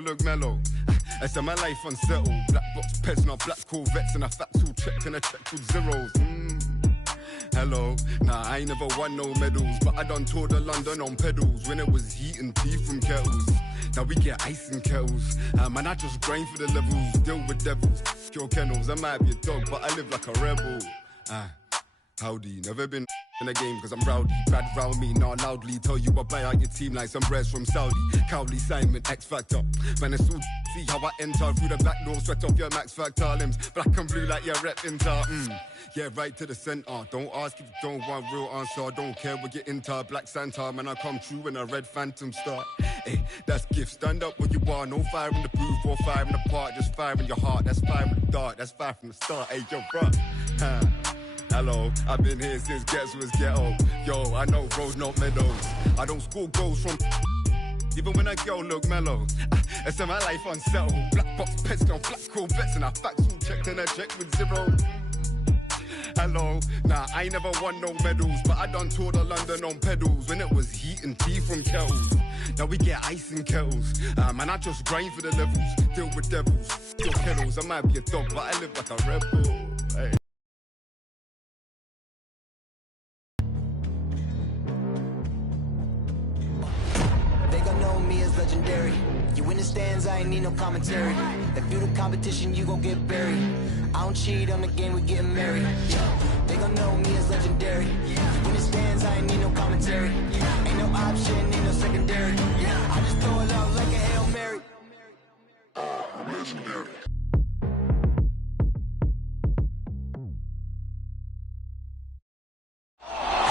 girl look mellow. I said my life unsettled. Black box pets, not black Corvettes, and a facts all checked and a check with zeros. Hello, nah, I ain't never won no medals, but I done toured of London on pedals when it was heat and tea from kettles. Now we get ice in kettles, man, I just grind for the levels, deal with devils, kill kennels. I might be a dog, but I live like a rebel. Howdy, never been in a game cause I'm rowdy. Bad round me, not loudly. Tell you I buy out your team like some breads from Saudi. Cowley, Simon, X Factor. Man, it's all see how I enter through the back door. Sweat off your Max Factor limbs. Black and blue like your rep inter. Yeah, right to the center. Don't ask if you don't want real answer. Don't care what you're into. Black Santa, man, I come true when a red phantom start. Hey, that's gift. Stand up where you are. No fire in the booth or fire in the park. Just fire in your heart. That's fire in the dark. That's fire from the start. Hey, yo, bruh. Hello, I've been here since Gets was ghetto. Yo, I know roads, not meadows. I don't score goals from even when a girl look mellow. I said my life unsettled. Black box pets, no black Corvettes, and I facts all checked and I check with zero. Hello, nah, I ain't never won no medals, but I done toured of London on pedals when it was heat and tea from kettles. Now we get ice in kettles. Man, I just grind for the levels, deal with devils, kill kettles. I might be a dog, but I live like a rebel. Hey. Legendary. You in the stands, I ain't need no commentary. If you the competition, you gon' get buried. I don't cheat on the game, we getting married. They gon' know me as legendary. You in the stands, I ain't need no commentary. Ain't no option, ain't no secondary. I just throw it out like a Hail Mary. I'm legendary.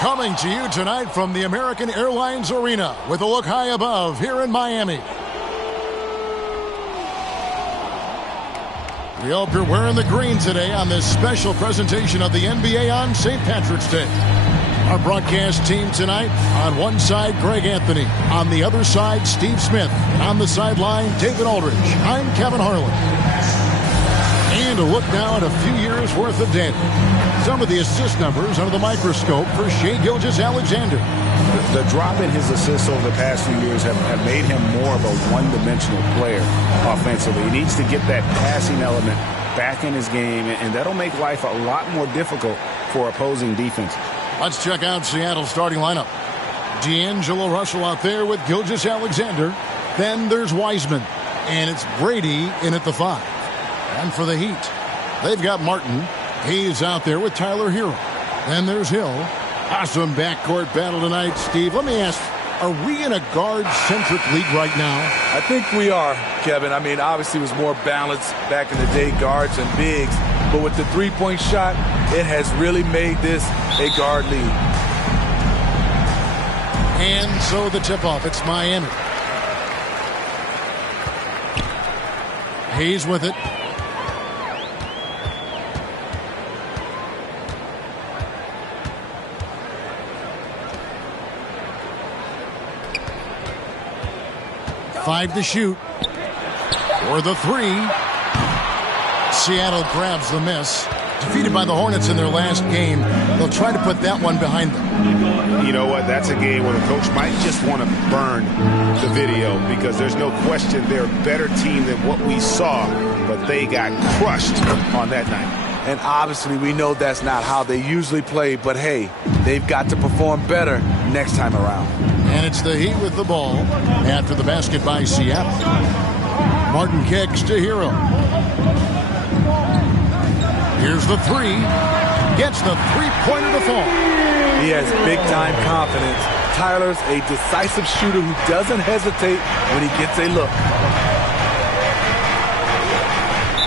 Coming to you tonight from the American Airlines Arena with a look high above here in Miami. We hope you're wearing the green today on this special presentation of the NBA on St. Patrick's Day. Our broadcast team tonight, on one side, Greg Anthony. On the other side, Steve Smith. And on the sideline, David Aldridge. I'm Kevin Harlan. And a look now at a few years' worth of data. Some of the assist numbers under the microscope for Shai Gilgeous-Alexander. The drop in his assists over the past few years have made him more of a one-dimensional player offensively. He needs to get that passing element back in his game, and that'll make life a lot more difficult for opposing defense. Let's check out Seattle's starting lineup. D'Angelo Russell out there with Gilgeous-Alexander. Then there's Wiseman, and it's Brady in at the 5. And for the Heat, they've got Martin. He's out there with Tyler Hero. Then there's Hill. Awesome backcourt battle tonight, Steve. Let me ask, are we in a guard-centric league right now? I think we are, Kevin. I mean, obviously it was more balanced back in the day, guards and bigs. But with the three-point shot, it has really made this a guard league. And so the tip-off, it's Miami. Hayes with it. Five to shoot. For the 3. Seattle grabs the miss. Defeated by the Hornets in their last game. They'll try to put that one behind them. You know what? That's a game where the coach might just want to burn the video because there's no question they're a better team than what we saw, but they got crushed on that night. And obviously we know that's not how they usually play, but hey, they've got to perform better next time around. And it's the Heat with the ball after the basket by Seattle. Martin kicks to Hero. Here's the 3. Gets the three-pointer to fall. He has big-time confidence. Tyler's a decisive shooter who doesn't hesitate when he gets a look.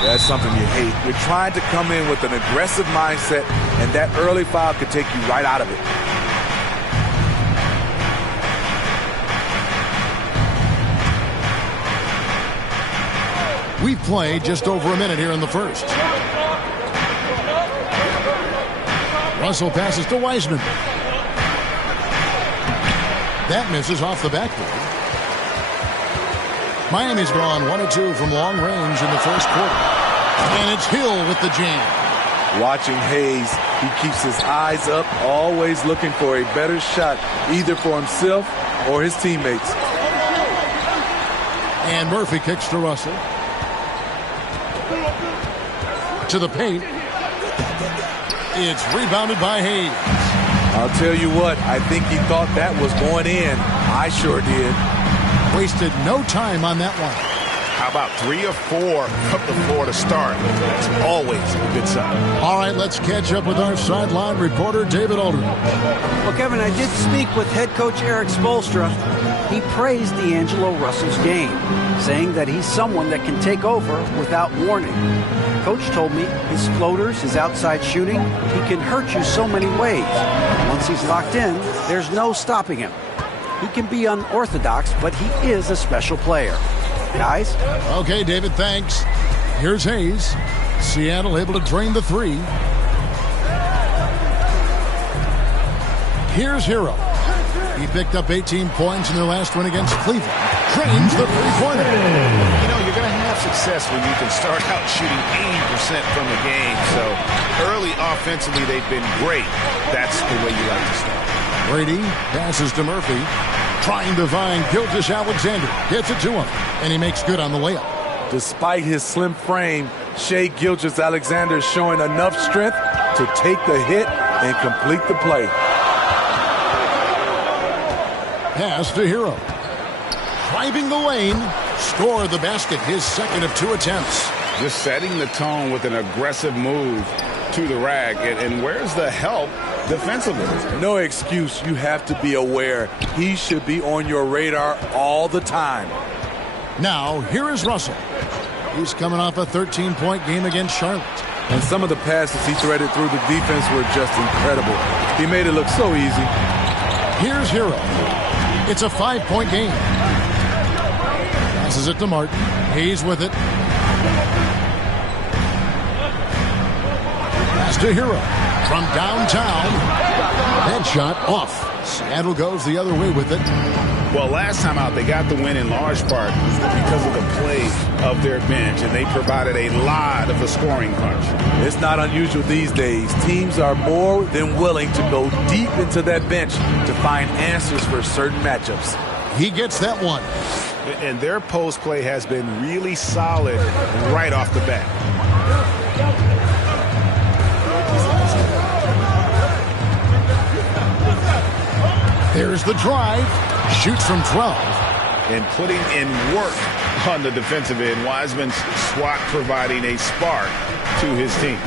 That's something you hate. You're trying to come in with an aggressive mindset, and that early foul could take you right out of it. We've played just over a minute here in the first. Russell passes to Wiseman. That misses off the backboard. Miami's gone 1 of 2 from long range in the first quarter. And it's Hill with the jam. Watching Hayes, he keeps his eyes up, always looking for a better shot, either for himself or his teammates. And Murphy kicks to Russell. To the paint. It's rebounded by Hayes. I'll tell you what, I think he thought that was going in. I sure did. Wasted no time on that one. How about 3 or 4 from the floor to start? That's always a good sign. All right, let's catch up with our sideline reporter, David Aldridge. Well, Kevin, I did speak with head coach Eric Spoelstra. He praised D'Angelo Russell's game, saying that he's someone that can take over without warning. Coach told me his floaters, his outside shooting, he can hurt you so many ways. Once he's locked in, there's no stopping him. He can be unorthodox, but he is a special player. Guys? Okay, David, thanks. Here's Hayes. Seattle able to drain the 3. Here's Hero. He picked up 18 points in their last win against Cleveland. Drains the three-pointer. You know, you're going to have success when you can start out shooting 80% from the game. So early offensively, they've been great. That's the way you like to start. Brady passes to Murphy. Trying to find Gilgeous-Alexander. Gets it to him. And he makes good on the layup. Despite his slim frame, Shai Gilgeous-Alexander is showing enough strength to take the hit and complete the play. Pass to Hero. Driving the lane. Scored the basket. His second of 2 attempts. Just setting the tone with an aggressive move to the rack. And where's the help defensively? No excuse. You have to be aware. He should be on your radar all the time. Now, here is Russell. He's coming off a 13-point game against Charlotte. And some of the passes he threaded through the defense were just incredible. He made it look so easy. Here's Hero. It's a 5-point game. Passes it to Martin. Hayes with it. Pass to Hero. From downtown. That shot off. Seattle goes the other way with it. Well, last time out, they got the win in large part because of the play of their bench, and they provided a lot of the scoring punch. It's not unusual these days. Teams are more than willing to go deep into that bench to find answers for certain matchups. He gets that one. And their post play has been really solid right off the bat. There's the drive. Shoots from 12. And putting in work on the defensive end. Wiseman's swat providing a spark to his team.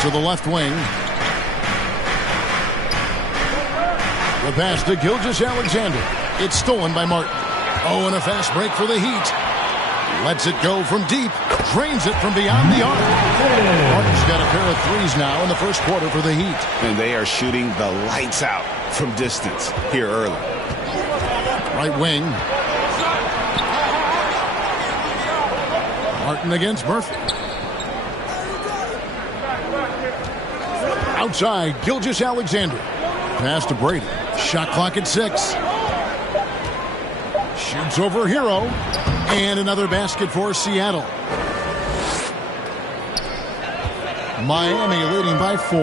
To the left wing. The pass to Gilgeous-Alexander. It's stolen by Martin. Oh, and a fast break for the Heat. Lets it go from deep. Drains it from beyond the arc. Martin's got a pair of threes now in the first quarter for the Heat. And they are shooting the lights out from distance here early. Right wing. Martin against Murphy. Outside, Gilgeous-Alexander. Pass to Brady. Shot clock at 6. Shoots over Hero. And another basket for Seattle. Miami leading by 4.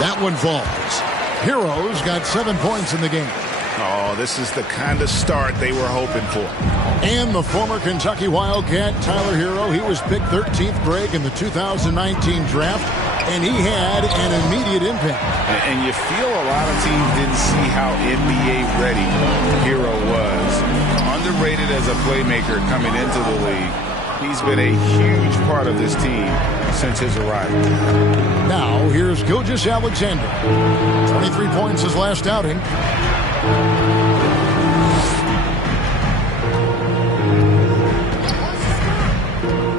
That one falls. Heroes got 7 points in the game. Oh, this is the kind of start they were hoping for. And the former Kentucky Wildcat, Tyler Hero, he was picked 13th, Greg, in the 2019 draft, and he had an immediate impact. And you feel a lot of teams didn't see how NBA ready Hero was. Underrated as a playmaker coming into the league. He's been a huge part of this team since his arrival. Now, here's Gilgeous-Alexander. 23 points his last outing.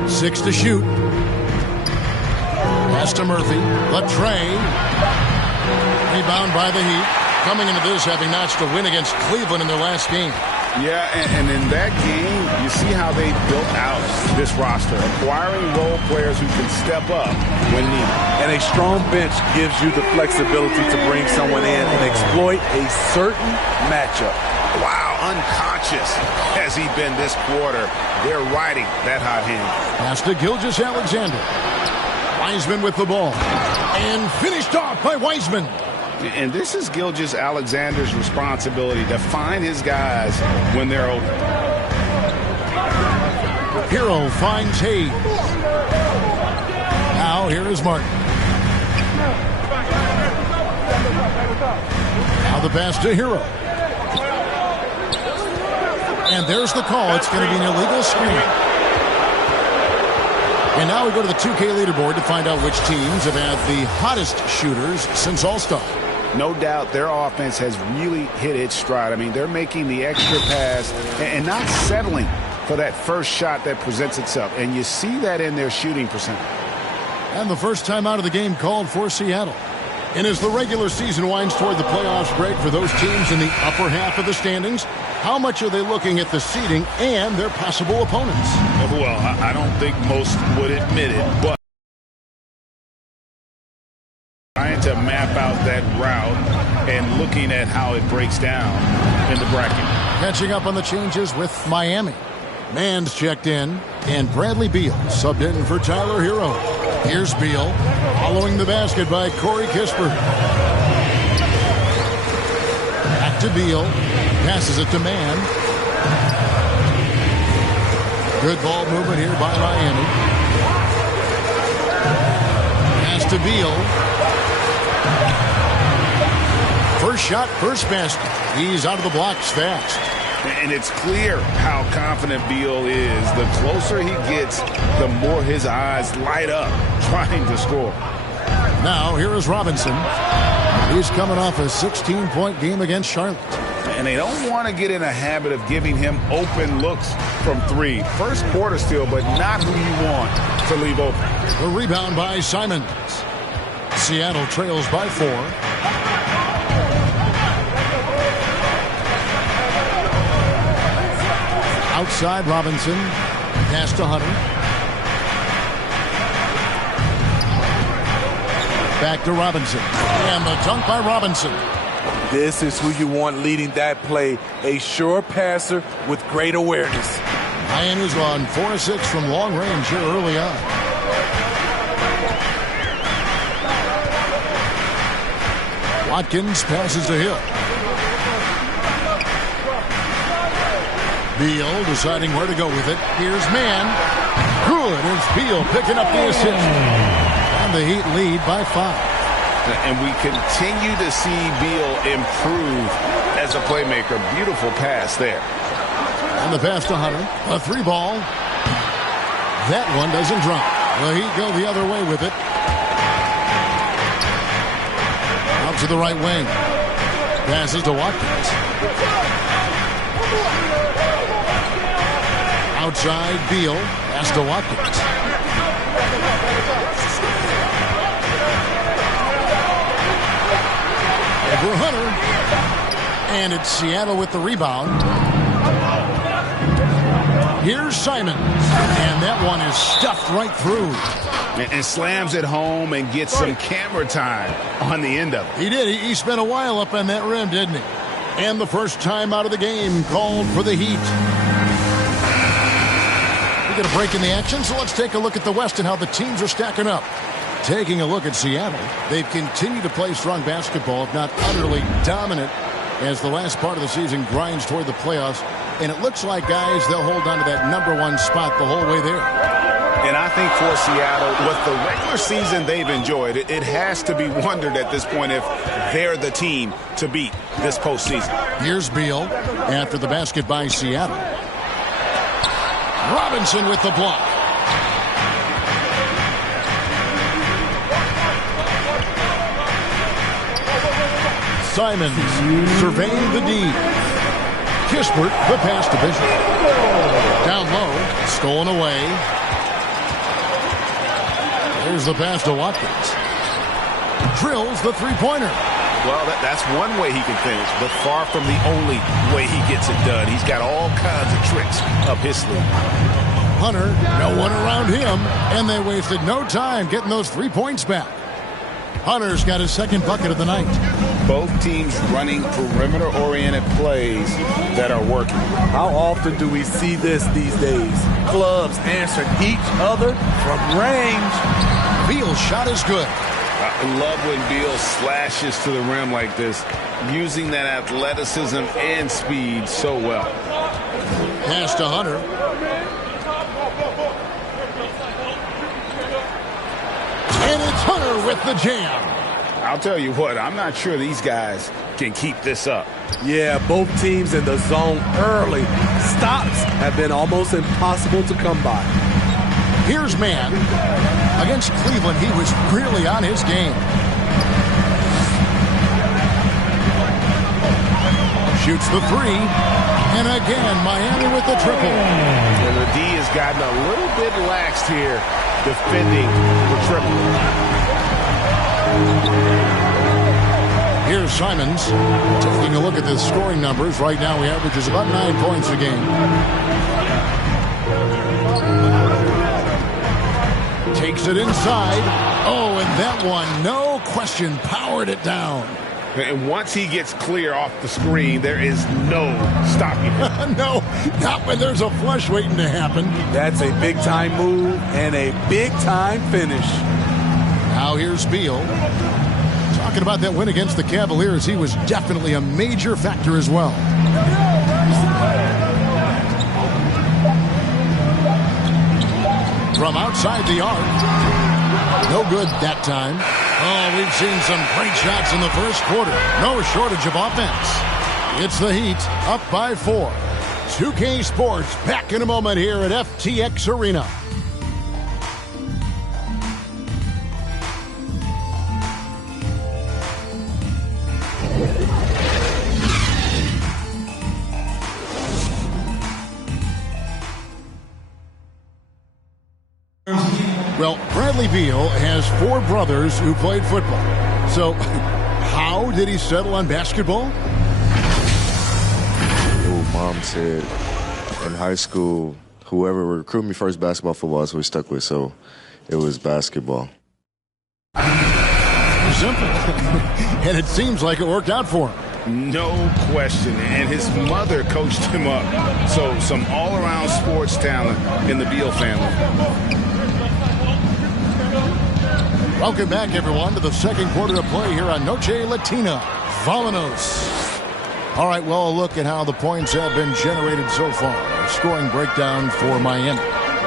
6 to shoot. Pass to Murphy. Latrey. Rebound by the Heat. Coming into this having notched a win against Cleveland in their last game. Yeah, and in that game, you see how they built out this roster, acquiring role players who can step up when needed. And a strong bench gives you the flexibility to bring someone in and exploit a certain matchup. Wow, unconscious has he been this quarter. They're riding that hot hand. Pass to Gilgeous-Alexander. Wiseman with the ball. And finished off by Wiseman. And this is Gilgeous-Alexander's responsibility to find his guys when they're open. Hero finds Hayes. Now here is Martin. Now the pass to Hero. And there's the call. It's going to be an illegal screen. And now we go to the 2K leaderboard to find out which teams have had the hottest shooters since All-Star. No doubt their offense has really hit its stride. I mean, they're making the extra pass and not settling for that first shot that presents itself. And you see that in their shooting percentage. And the first time out of the game called for Seattle. And as the regular season winds toward the playoffs, Greg, for those teams in the upper half of the standings, how much are they looking at the seeding and their possible opponents? Well, I don't think most would admit it, but trying to map out that route and looking at how it breaks down in the bracket. Catching up on the changes with Miami. Mann's checked in, and Bradley Beal subbed in for Tyler Hero. Here's Beal, following the basket by Corey Kispert. Back to Beal, passes it to Mann. Good ball movement here by Miami. Pass to Beal. First shot, first basket. He's out of the blocks fast. And it's clear how confident Beal is. The closer he gets, the more his eyes light up trying to score. Now, here is Robinson. He's coming off a 16-point game against Charlotte. And they don't want to get in a habit of giving him open looks from three. First quarter still, but not who you want to leave open. The rebound by Simons. Seattle trails by 4. Outside Robinson. Pass to Hunter. Back to Robinson. And the dunk by Robinson. This is who you want leading that play. A sure passer with great awareness. Miami's on 4-6 from long range here early on. Watkins passes to Hill. Beal deciding where to go with it. Here's Mann. Good. It's Beal picking up the assist. And the Heat lead by 5. And we continue to see Beal improve as a playmaker. Beautiful pass there. And the pass to Hunter. A 3-ball. That one doesn't drop. The Heat go the other way with it. Out to the right wing. Passes to Watkins. Outside Beal. Pass to Watkins. Over Hunter. And it's Seattle with the rebound. Here's Simons. And that one is stuffed right through. And slams it home and gets some camera time on the end of it. He did. He spent a while up on that rim, didn't he? And the first time out of the game called for the Heat. We get a break in the action, so let's take a look at the West and how the teams are stacking up. Taking a look at Seattle, they've continued to play strong basketball, if not utterly dominant, as the last part of the season grinds toward the playoffs. And it looks like, guys, they'll hold on to that #1 spot the whole way there. And I think for Seattle, with the regular season they've enjoyed, it has to be wondered at this point if they're the team to beat this postseason. Here's Beal after the basket by Seattle. Robinson with the block. Simons surveying the D. Kispert, the pass to Bishop. Down low, stolen away. There's the pass to Watkins. Drills the three-pointer. Well, that's one way he can finish, but far from the only way he gets it done. He's got all kinds of tricks up his sleeve. Hunter, no one around him, and they wasted no time getting those 3 points back. Hunter's got his second bucket of the night. Both teams running perimeter-oriented plays that are working. How often do we see this these days? Clubs answering each other from range. Beal's shot is good. I love when Beal slashes to the rim like this, using that athleticism and speed so well. Pass to Hunter. And it's Hunter with the jam. I'll tell you what, I'm not sure these guys can keep this up. Yeah, both teams in the zone early. Stops have been almost impossible to come by. Here's Mann. Against Cleveland, he was really on his game. Shoots the three. And again, Miami with the triple. And the D has gotten a little bit laxed here, defending the triple. Here's Simons. Taking a look at the scoring numbers. Right now, he averages about 9 points a game. Takes it inside. Oh, and that one, no question, powered it down. And once he gets clear off the screen, there is no stopping him. No, not when there's a flush waiting to happen. That's a big-time move and a big-time finish. Now here's Beal. Talking about that win against the Cavaliers, he was definitely a major factor as well. From outside the arc. No good that time. Oh, we've seen some great shots in the first quarter. No shortage of offense. It's the Heat, up by 4. 2K Sports back in a moment here at FTX Arena. Well, Bradley Beal has 4 brothers who played football. So, how did he settle on basketball? Mom said in high school, whoever recruited me first basketball, football, that's what we stuck with. So, it was basketball. Simple. And it seems like it worked out for him. No question. And his mother coached him up. So, some all-around sports talent in the Beal family. Welcome back, everyone, to the second quarter of play here on Noche Latina. Vámonos. All right, well, a look at how the points have been generated so far. A scoring breakdown for Miami.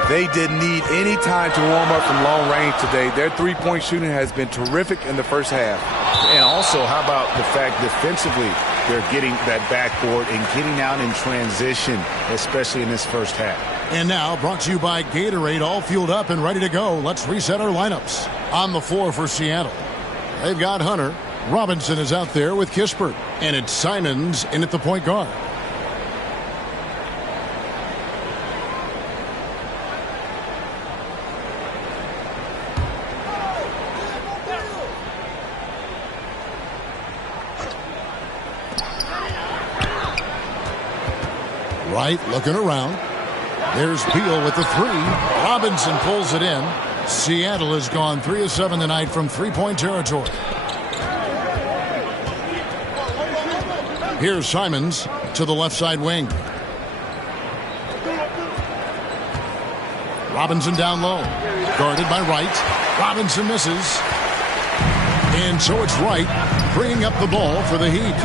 They didn't need any time to warm up from long range today. Their three-point shooting has been terrific in the first half. And also, how about the fact defensively they're getting that backboard and getting out in transition, especially in this first half. And now, brought to you by Gatorade, all fueled up and ready to go. Let's reset our lineups. On the floor for Seattle, they've got Hunter. Robinson is out there with Kispert. And it's Simons in at the point guard. Right, looking around. There's Beal with the 3. Robinson pulls it in. Seattle has gone 3 of 7 tonight from three-point territory. Here's Simons to the left side wing. Robinson down low. Guarded by Wright. Robinson misses. And so it's Wright bringing up the ball for the Heat.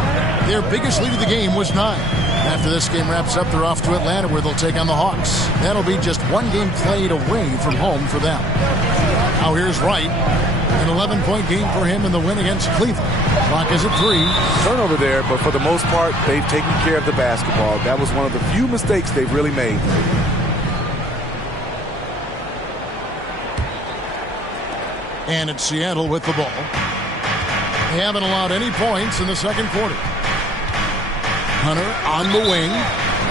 Their biggest lead of the game was 9. After this game wraps up, they're off to Atlanta where they'll take on the Hawks. That'll be just one game played away from home for them. Now here's Wright. An 11-point game for him in the win against Cleveland. Clock is at 3. Turnover there, but for the most part, they've taken care of the basketball. That was one of the few mistakes they've really made. And it's Seattle with the ball. They haven't allowed any points in the second quarter. Hunter on the wing.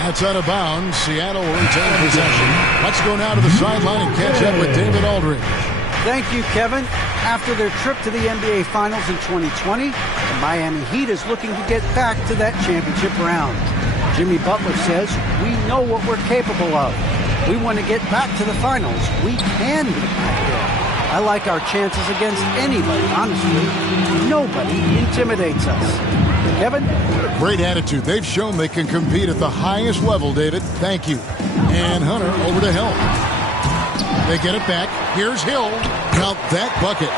That's out of bounds. Seattle will retain possession. Let's go now to the sideline and catch up with David Aldridge. Thank you, Kevin. After their trip to the NBA Finals in 2020, the Miami Heat is looking to get back to that championship round. Jimmy Butler says, "We know what we're capable of. We want to get back to the finals. We can get back there. I like our chances against anybody, honestly. Nobody intimidates us." Kevin? Great attitude. They've shown they can compete at the highest level, David. Thank you. And Hunter over to Hill. They get it back. Here's Hill. Count that bucket.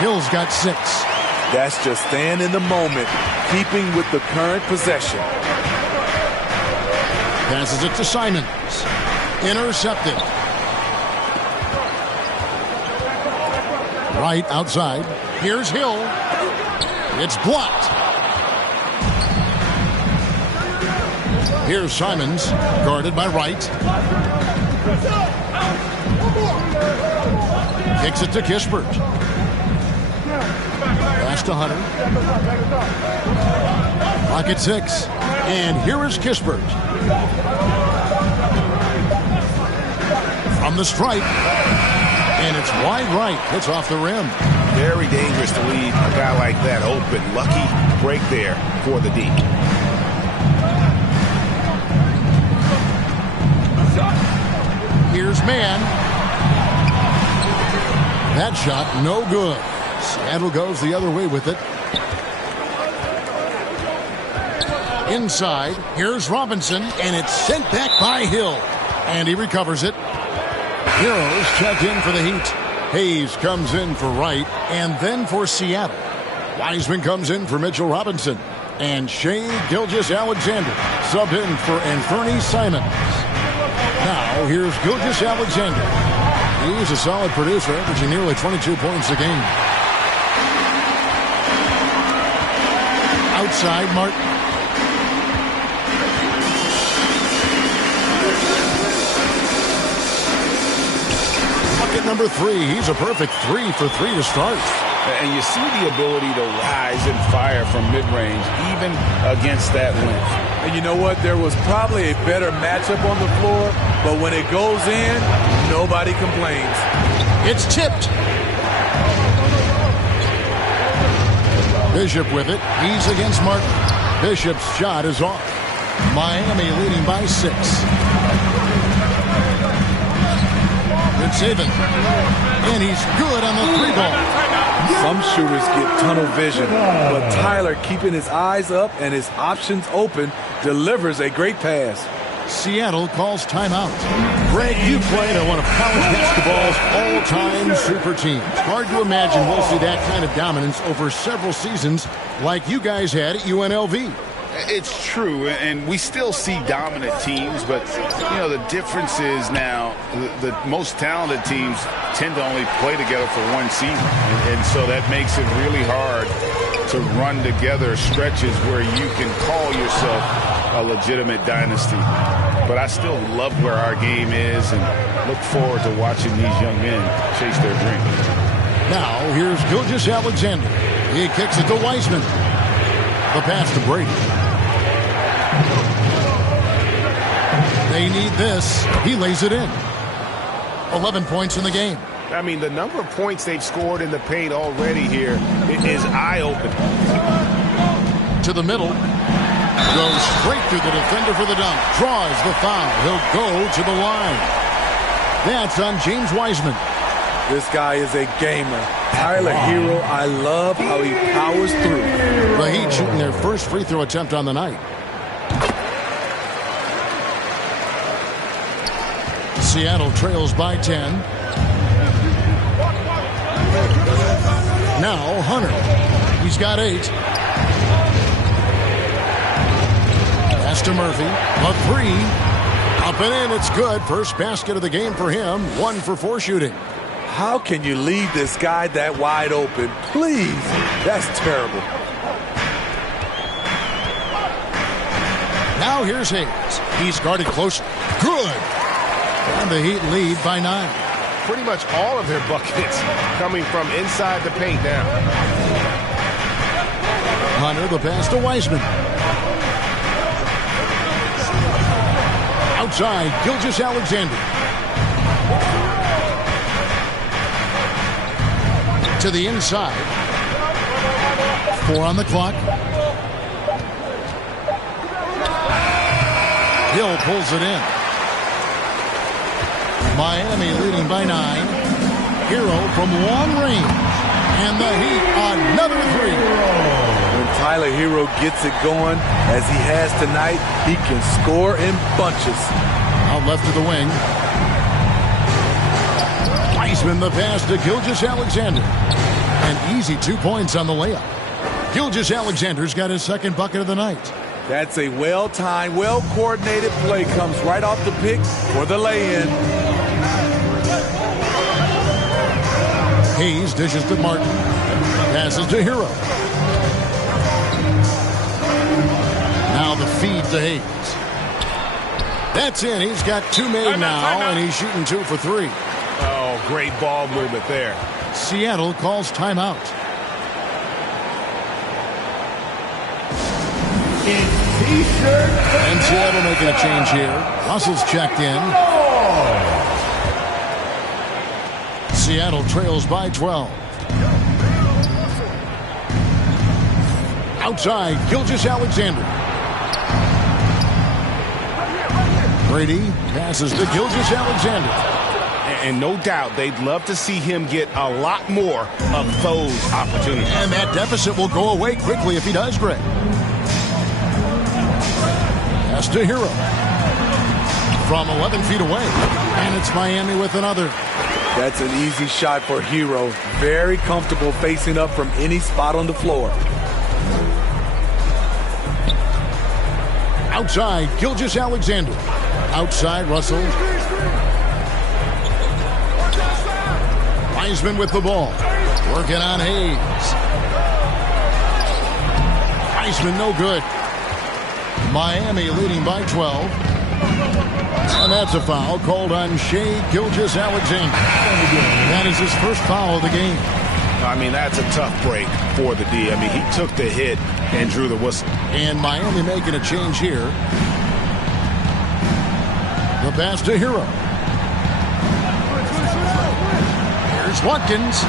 Hill's got 6. That's just staying in the moment, keeping with the current possession. Passes it to Simons. Intercepted. Right outside. Here's Hill. It's blocked. Here's Simons, guarded by Wright. Kicks it to Kispert. Pass to Hunter. Clock at 6. And here is Kispert. From the stripe. And it's wide right. Hits off the rim. Very dangerous to leave a guy like that open. Lucky break there for the D. Here's Mann. That shot, no good. Seattle goes the other way with it. Inside, here's Robinson, and it's sent back by Hill. And he recovers it. Heroes check in for the Heat. Hayes comes in for Wright, and then for Seattle. Wiseman comes in for Mitchell Robinson. And Shea Gilgeous-Alexander subbed in for Anthony Simons. Now, here's Gilgeous-Alexander. He's a solid producer, averaging nearly 22 points a game. Outside, Martin. Bucket number 3. He's a perfect 3 for 3 to start. And you see the ability to rise and fire from mid-range, even against that length. And you know what? There was probably a better matchup on the floor, but when it goes in, nobody complains. It's tipped. Bishop with it. He's against Martin. Bishop's shot is off. Miami leading by 6. Good saving. And he's good on the 3-ball. Some shooters get tunnel vision, but Tyler, keeping his eyes up and his options open, delivers a great pass. Seattle calls timeout. Greg, you played on one of college basketball's all-time super teams. Hard to imagine we'll see that kind of dominance over several seasons like you guys had at UNLV. It's true, and we still see dominant teams, but, you know, the difference is now the most talented teams tend to only play together for one season, and so that makes it really hard to run together stretches where you can call yourself a legitimate dynasty. But I still love where our game is and look forward to watching these young men chase their dreams. Now, here's Gilgeous-Alexander. He kicks it to Wiseman. The pass to Brady. They need this. He lays it in. 11 points in the game. I mean, the number of points they've scored in the paint already here is eye-opening. To the middle. Goes straight through the defender for the dunk. Draws the foul. He'll go to the line. That's on James Wiseman. This guy is a gamer. Tyler Hero, I love how he powers through. The Heat shooting their first free throw attempt on the night. Seattle trails by 10. Now Hunter. He's got 8. Pass to Murphy. A 3. Up and in. It's good. First basket of the game for him. 1 for 4 shooting. How can you leave this guy that wide open? Please. That's terrible. Now here's Hayes. He's guarded close. Good. And the Heat lead by 9. Pretty much all of their buckets coming from inside the paint now. Hunter, the pass to Wiseman. Outside, Gilgeous-Alexander. To the inside. 4 on the clock. Hill pulls it in. Miami leading by 9. Hero from long range. And the Heat, another 3. When Tyler Hero gets it going, as he has tonight, he can score in bunches. Out left to the wing. Wiseman the pass to Gilgeous-Alexander. An easy 2 points on the layup. Gilgeous-Alexander's got his second bucket of the night. That's a well-timed, well-coordinated play. Comes right off the pick for the lay-in. Hayes dishes to Martin. Passes to Hero. Now the feed to Hayes. That's in. He's got 2 made now, and he's shooting 2 for 3. Oh, great ball movement there. Seattle calls timeout. And Seattle making a change here. Russell's checked in. Seattle trails by 12. Outside, Gilgeous-Alexander. Brady passes to Gilgeous-Alexander. And no doubt they'd love to see him get a lot more of those opportunities. And that deficit will go away quickly if he does, Greg. Pass to Hero. From 11 feet away. And it's Miami with another. That's an easy shot for Hero. Very comfortable facing up from any spot on the floor. Outside, Gilgeous-Alexander. Outside, Russell. Wiseman with the ball. Working on Hayes. Wiseman no good. Miami leading by 12. And that's a foul called on Shai Gilgeous-Alexander. That is his first foul of the game. I mean, that's a tough break for the D. I mean, he took the hit and drew the whistle. And Miami making a change here. The pass to Hero. Here's Watkins.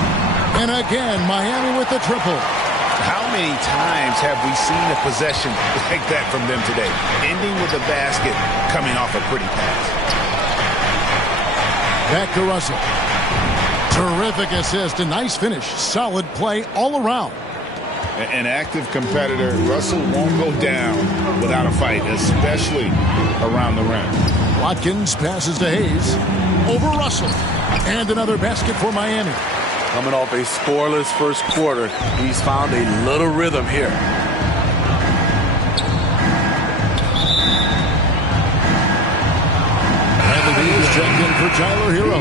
And again, Miami with the triple. How many times have we seen a possession like that from them today? Ending with a basket, coming off a pretty pass. Back to Russell. Terrific assist, a nice finish. Solid play all around. An active competitor. Russell won't go down without a fight, especially around the rim. Watkins passes to Hayes. Over Russell. And another basket for Miami. Coming off a scoreless first quarter, he's found a little rhythm here. And the lead is checked in for Tyler Hero.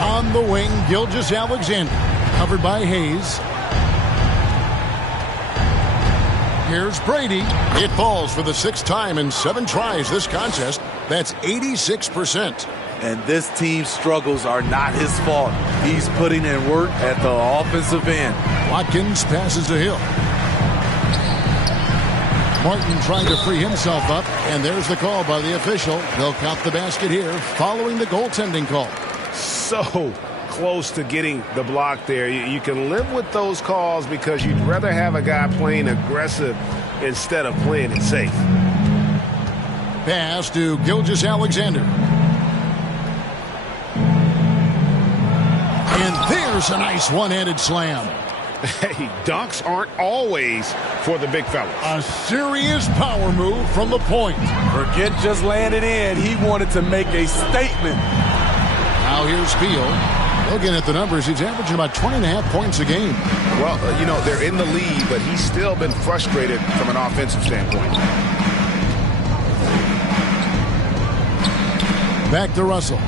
On the wing, Gilgeous-Alexander. Covered by Hayes. Here's Brady. It falls for the 6th time in 7 tries this contest. That's 86%. And this team's struggles are not his fault. He's putting in work at the offensive end. Watkins passes to Hill. Martin trying to free himself up. And there's the call by the official. They'll count the basket here following the goaltending call. So close to getting the block there. You can live with those calls because you'd rather have a guy playing aggressive instead of playing it safe. Pass to Gilgeous-Alexander. And there's a nice one-handed slam. Hey, dunks aren't always for the big fellas. A serious power move from the point. Forget just landing in. He wanted to make a statement. Now here's Beal. Looking at the numbers, he's averaging about 20.5 points a game. Well, you know, they're in the lead, but he's still been frustrated from an offensive standpoint. Back to Russell.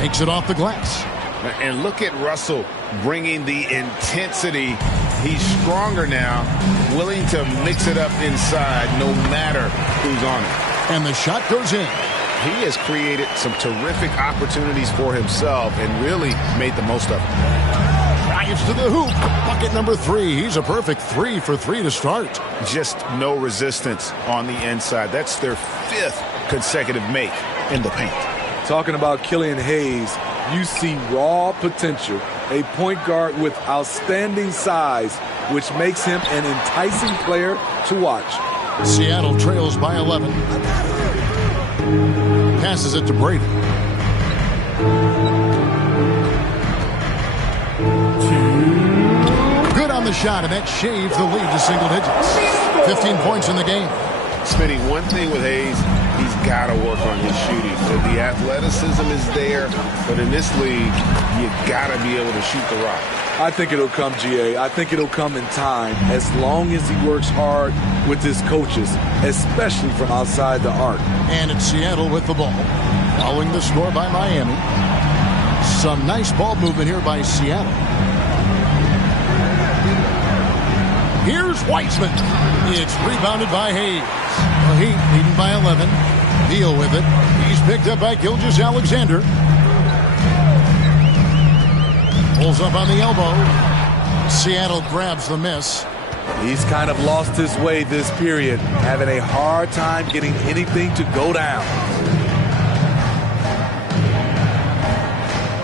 Makes it off the glass. And look at Russell bringing the intensity. He's stronger now, willing to mix it up inside no matter who's on it. And the shot goes in. He has created some terrific opportunities for himself and really made the most of them. Gets to the hoop. Bucket number 3. He's a perfect 3 for 3 to start. Just no resistance on the inside. That's their 5th consecutive make in the paint. Talking about Killian Hayes, you see raw potential. A point guard with outstanding size, which makes him an enticing player to watch. Seattle trails by 11. Passes it to Brady. Good on the shot, and that shaves the lead to single digits. 15 points in the game. Smitty, one thing with Hayes, he's got to work on his shooting. So the athleticism is there, but in this league, you got to be able to shoot the rock. I think it'll come, GA. I think it'll come in time as long as he works hard with his coaches, especially from outside the arc. And it's Seattle with the ball. Following the score by Miami. Some nice ball movement here by Seattle. Here's Wiseman. It's rebounded by Hayes. The Heat leading by 11. Deal with it. He's picked up by Gilgeous-Alexander. Pulls up on the elbow. Seattle grabs the miss. He's kind of lost his way this period, having a hard time getting anything to go down.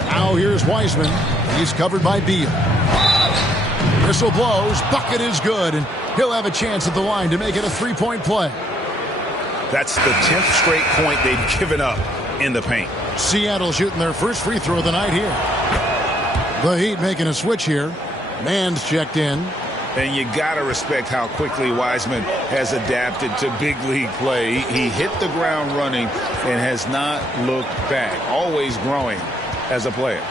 Now here's Wiseman. He's covered by Beal. Whistle blows. Bucket is good, and he'll have a chance at the line to make it a 3-point play. That's the 10th straight point they've given up in the paint. Seattle shooting their first free throw of the night here. The Heat making a switch here. Mann's checked in. And you got to respect how quickly Wiseman has adapted to big league play. He hit the ground running and has not looked back. Always growing as a player.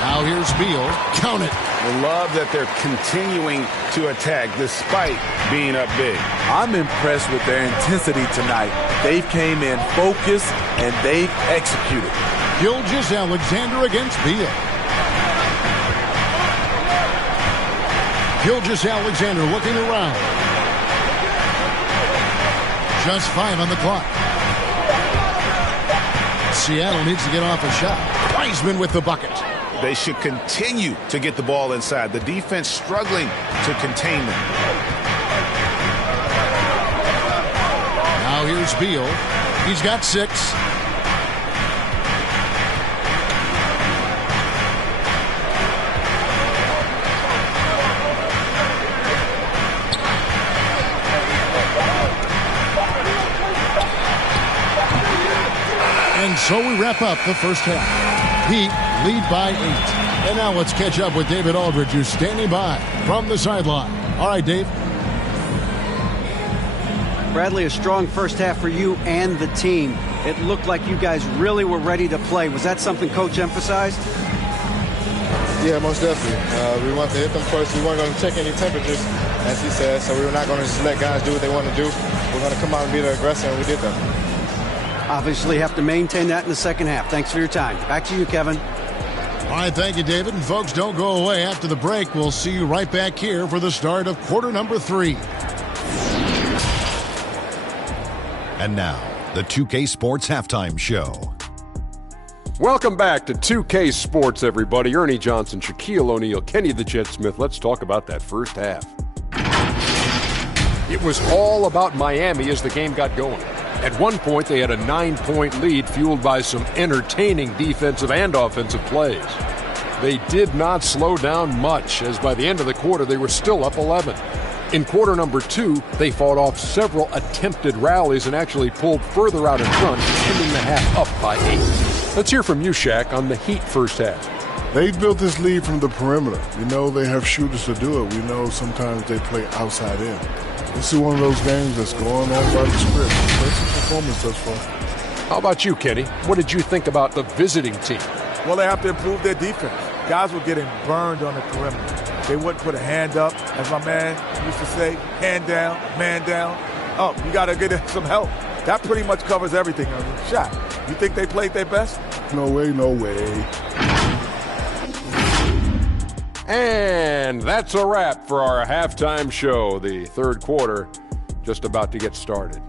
Now here's Beal. Count it. I love that they're continuing to attack despite being up big. I'm impressed with their intensity tonight. They've came in focused and they've executed. Gilgeous-Alexander against Beal. Gilgeous-Alexander looking around. Just 5 on the clock. Seattle needs to get off a shot. Wiseman with the bucket. They should continue to get the ball inside. The defense struggling to contain them. Now here's Beal. He's got 6. And so we wrap up the first half. Heat lead by 8. And now let's catch up with David Aldridge, who's standing by from the sideline. All right, Dave. Bradley, a strong first half for you and the team. It looked like you guys really were ready to play. Was that something Coach emphasized? Yeah, most definitely. We wanted to hit them first. We weren't going to check any temperatures, as he said, so we were not going to just let guys do what they want to do. We're going to come out and be the aggressor, and we did that. Obviously have to maintain that in the second half. Thanks for your time. Back to you, Kevin. All right, thank you, David. And folks, don't go away. After the break, we'll see you right back here for the start of quarter number 3. And now, the 2K Sports Halftime Show. Welcome back to 2K Sports, everybody. Ernie Johnson, Shaquille O'Neal, Kenny the Jet Smith. Let's talk about that first half. It was all about Miami as the game got going. At one point, they had a 9-point lead fueled by some entertaining defensive and offensive plays. They did not slow down much, as by the end of the quarter, they were still up 11. In quarter number 2, they fought off several attempted rallies and actually pulled further out in front, ending the half up by 8. Let's hear from you, Shaq, on the Heat first half. They built this lead from the perimeter. We know they have shooters to do it. We know sometimes they play outside in. This is one of those games that's going on by the script. Basic performance thus far. How about you, Kenny? What did you think about the visiting team? Well, they have to improve their defense. Guys were getting burned on the perimeter. They wouldn't put a hand up, as my man used to say, hand down, man down. Oh, you got to get some help. That pretty much covers everything. Shaq, you think they played their best? No way, no way. And that's a wrap for our halftime show. The third quarter just about to get started.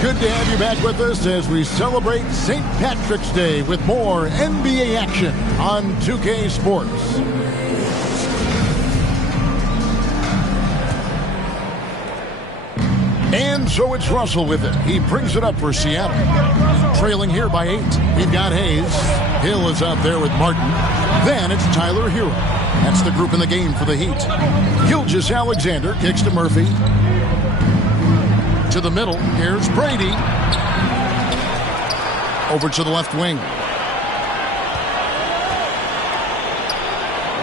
good to have you back with us as we celebrate St. Patrick's Day with more NBA action on 2K Sports. And so it's Russell with it. He brings it up for Seattle. Trailing here by 8. We've got Hayes. Hill is out there with Martin. Then it's Tyler Hero. That's the group in the game for the Heat. Gilgeous-Alexander kicks to Murphy. To the middle. Here's Brady. Over to the left wing.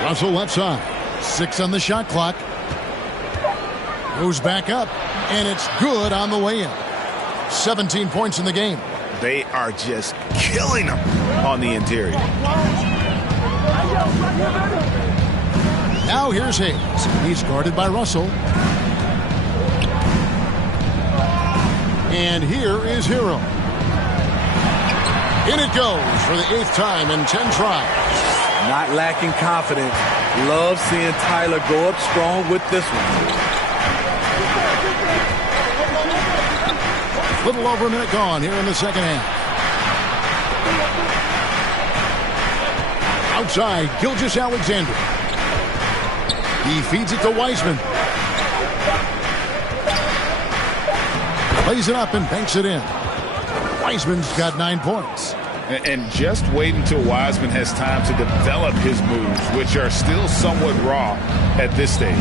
Russell left side. 6 on the shot clock. Goes back up. And it's good on the way in. 17 points in the game. They are just killing them on the interior. Now here's Hayes. He's guarded by Russell. And here is Hero. In it goes for the 8th time in 10 tries. Not lacking confidence. Love seeing Tyler go up strong with this one. Little over a minute gone here in the second half. Outside, Gilgeous-Alexander. He feeds it to Wiseman. Plays it up and banks it in. Wiseman's got 9 points. And just wait until Wiseman has time to develop his moves, which are still somewhat raw at this stage.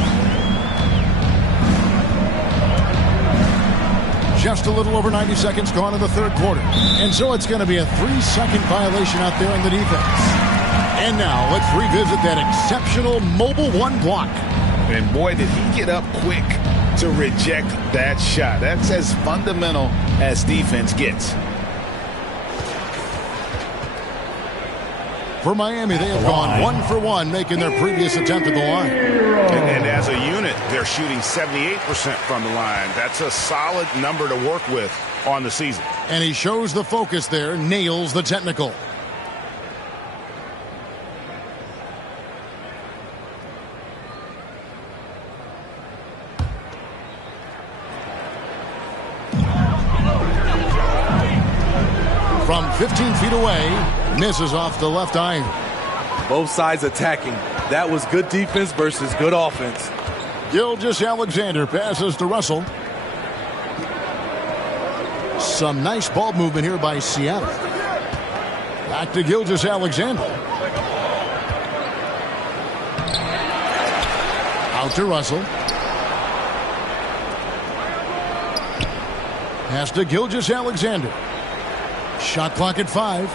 Just a little over 90 seconds gone in the third quarter. And so it's going to be a 3-second violation out there in the defense. And now let's revisit that exceptional mobile 1 block. And boy, did he get up quick to reject that shot. That's as fundamental as defense gets. For Miami, they have gone 1 for 1, making their previous attempt at the line. And as a unit, they're shooting 78% from the line. That's a solid number to work with on the season. And he shows the focus there, nails the technical. From 15 feet away, misses off the left iron. Both sides attacking. That was good defense versus good offense. Gilgeous-Alexander passes to Russell. Some nice ball movement here by Seattle. Back to Gilgeous-Alexander. Out to Russell. Pass to Gilgeous-Alexander. Shot clock at 5.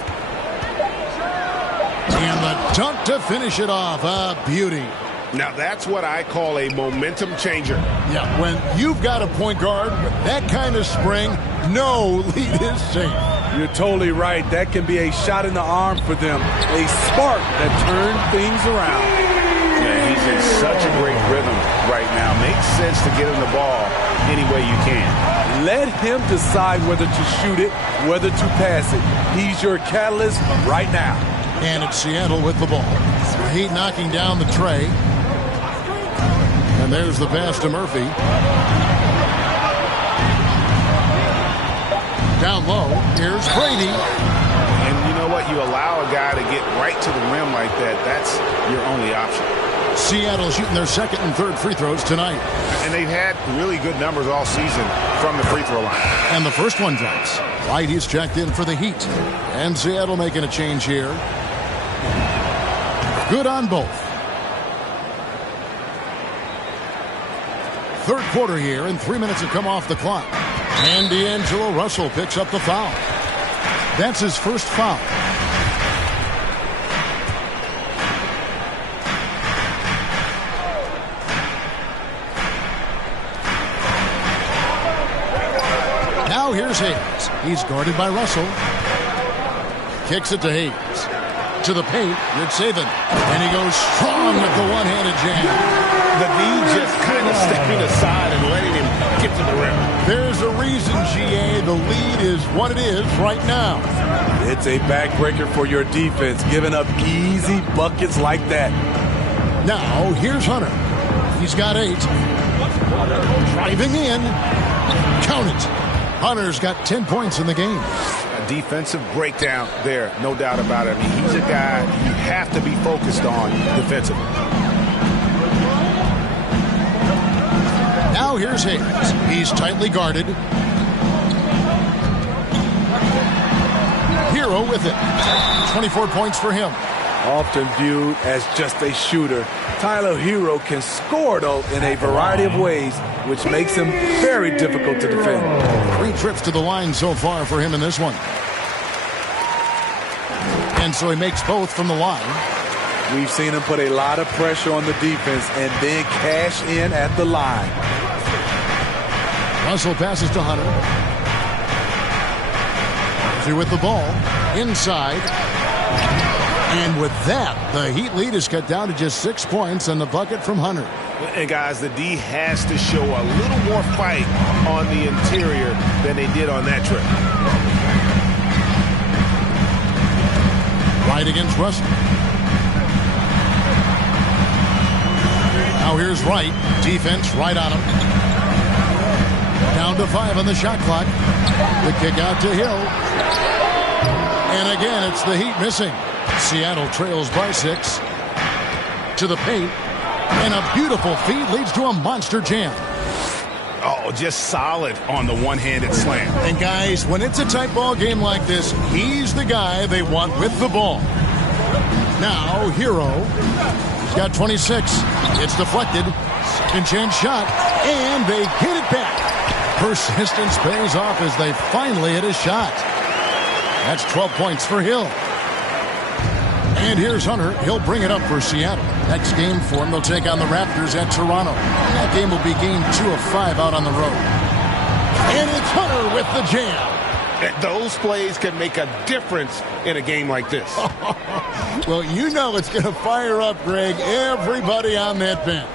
And the dunk to finish it off. A beauty. Now that's what I call a momentum changer. Yeah, when you've got a point guard with that kind of spring, no lead is safe. You're totally right. That can be a shot in the arm for them. A spark that turned things around. Yeah, he's in such a great rhythm right now. Makes sense to get him the ball any way you can. Let him decide whether to shoot it, whether to pass it. He's your catalyst right now. And it's Seattle with the ball. Heat knocking down the tray. And there's the pass to Murphy. Down low, here's Brady. And you know what? You allow a guy to get right to the rim like that. That's your only option. Seattle shooting their second and third free throws tonight. And they've had really good numbers all season from the free throw line. And the first one drops. White, he's checked in for the Heat. And Seattle making a change here. Good on both. Third quarter here, and 3 minutes have come off the clock. And D'Angelo Russell picks up the foul. That's his first foul. Now here's Hayes. He's guarded by Russell. Kicks it to Hayes. To the paint, Yurtseven. And he goes strong with the one-handed jam. The D just kind of stepping aside and letting him get to the rim. There's a reason, GA, the lead is what it is right now. It's a backbreaker for your defense, giving up easy buckets like that. Now, here's Hunter. He's got 8. Driving in. Count it. Hunter's got 10 points in the game. A defensive breakdown there, no doubt about it. I mean, he's a guy you have to be focused on defensively. Now here's Hayes. He's tightly guarded. Hero with it. 24 points for him. Often viewed as just a shooter, Tyler Hero can score, though, in a variety of ways, which makes him very difficult to defend. 3 trips to the line so far for him in this one. And so he makes both from the line. We've seen him put a lot of pressure on the defense and then cash in at the line. Russell passes to Hunter. Through with the ball. Inside. And with that, the Heat lead is cut down to just 6 points and the bucket from Hunter. And guys, the D has to show a little more fight on the interior than they did on that trip. Right against Russell. Now here's Wright. Defense right on him. Down to 5 on the shot clock. The kick out to Hill. And again, it's the Heat missing. Seattle trails by 6 to the paint, and a beautiful feed leads to a monster jam. Oh, just solid on the one-handed slam. And guys, when it's a tight ball game like this, he's the guy they want with the ball. Now, Hero. He's got 26. It's deflected. Second chance shot, and they get it back. Persistence pays off as they finally hit a shot. That's 12 points for Hill. And here's Hunter. He'll bring it up for Seattle. Next game for him, they'll take on the Raptors at Toronto. That game will be game 2 of 5 out on the road. And it's Hunter with the jam. Those plays can make a difference in a game like this. Well, you know it's going to fire up, Greg, everybody on that bench.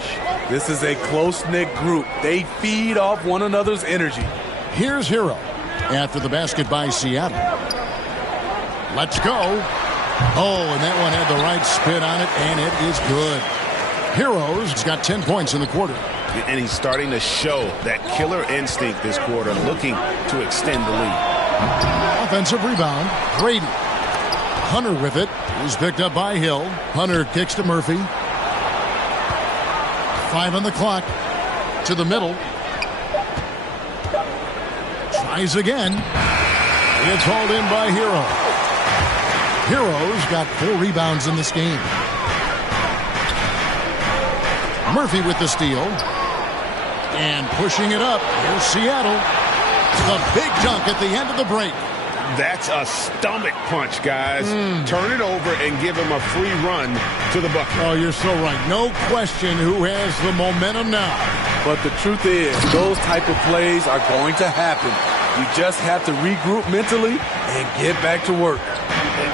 This is a close-knit group. They feed off one another's energy. Here's Hero after the basket by Seattle. Let's go. Oh, and that one had the right spin on it, and it is good. Hero's got 10 points in the quarter. And he's starting to show that killer instinct this quarter, looking to extend the lead. Offensive rebound, Brady. Hunter with it. He's picked up by Hill. Hunter kicks to Murphy. 5 on the clock. To the middle. Tries again. It's hauled in by Hero. Hero's got 4 rebounds in this game. Murphy with the steal. And pushing it up. Here's Seattle. The big dunk at the end of the break. That's a stomach punch, guys. Turn it over and give him a free run to the bucket. Oh, you're so right. No question who has the momentum now. But the truth is, those type of plays are going to happen. You just have to regroup mentally and get back to work.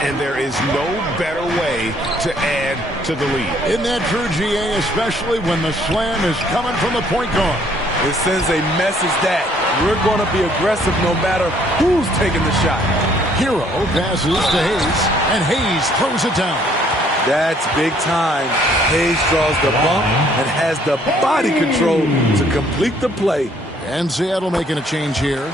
And there is no better way to add to the lead. Isn't that true, GA, especially when the slam is coming from the point guard? It sends a message that we're going to be aggressive no matter who's taking the shot. Hero passes to Hayes, and Hayes throws it down. That's big time. Hayes draws the bump and has the body control to complete the play. And Seattle making a change here.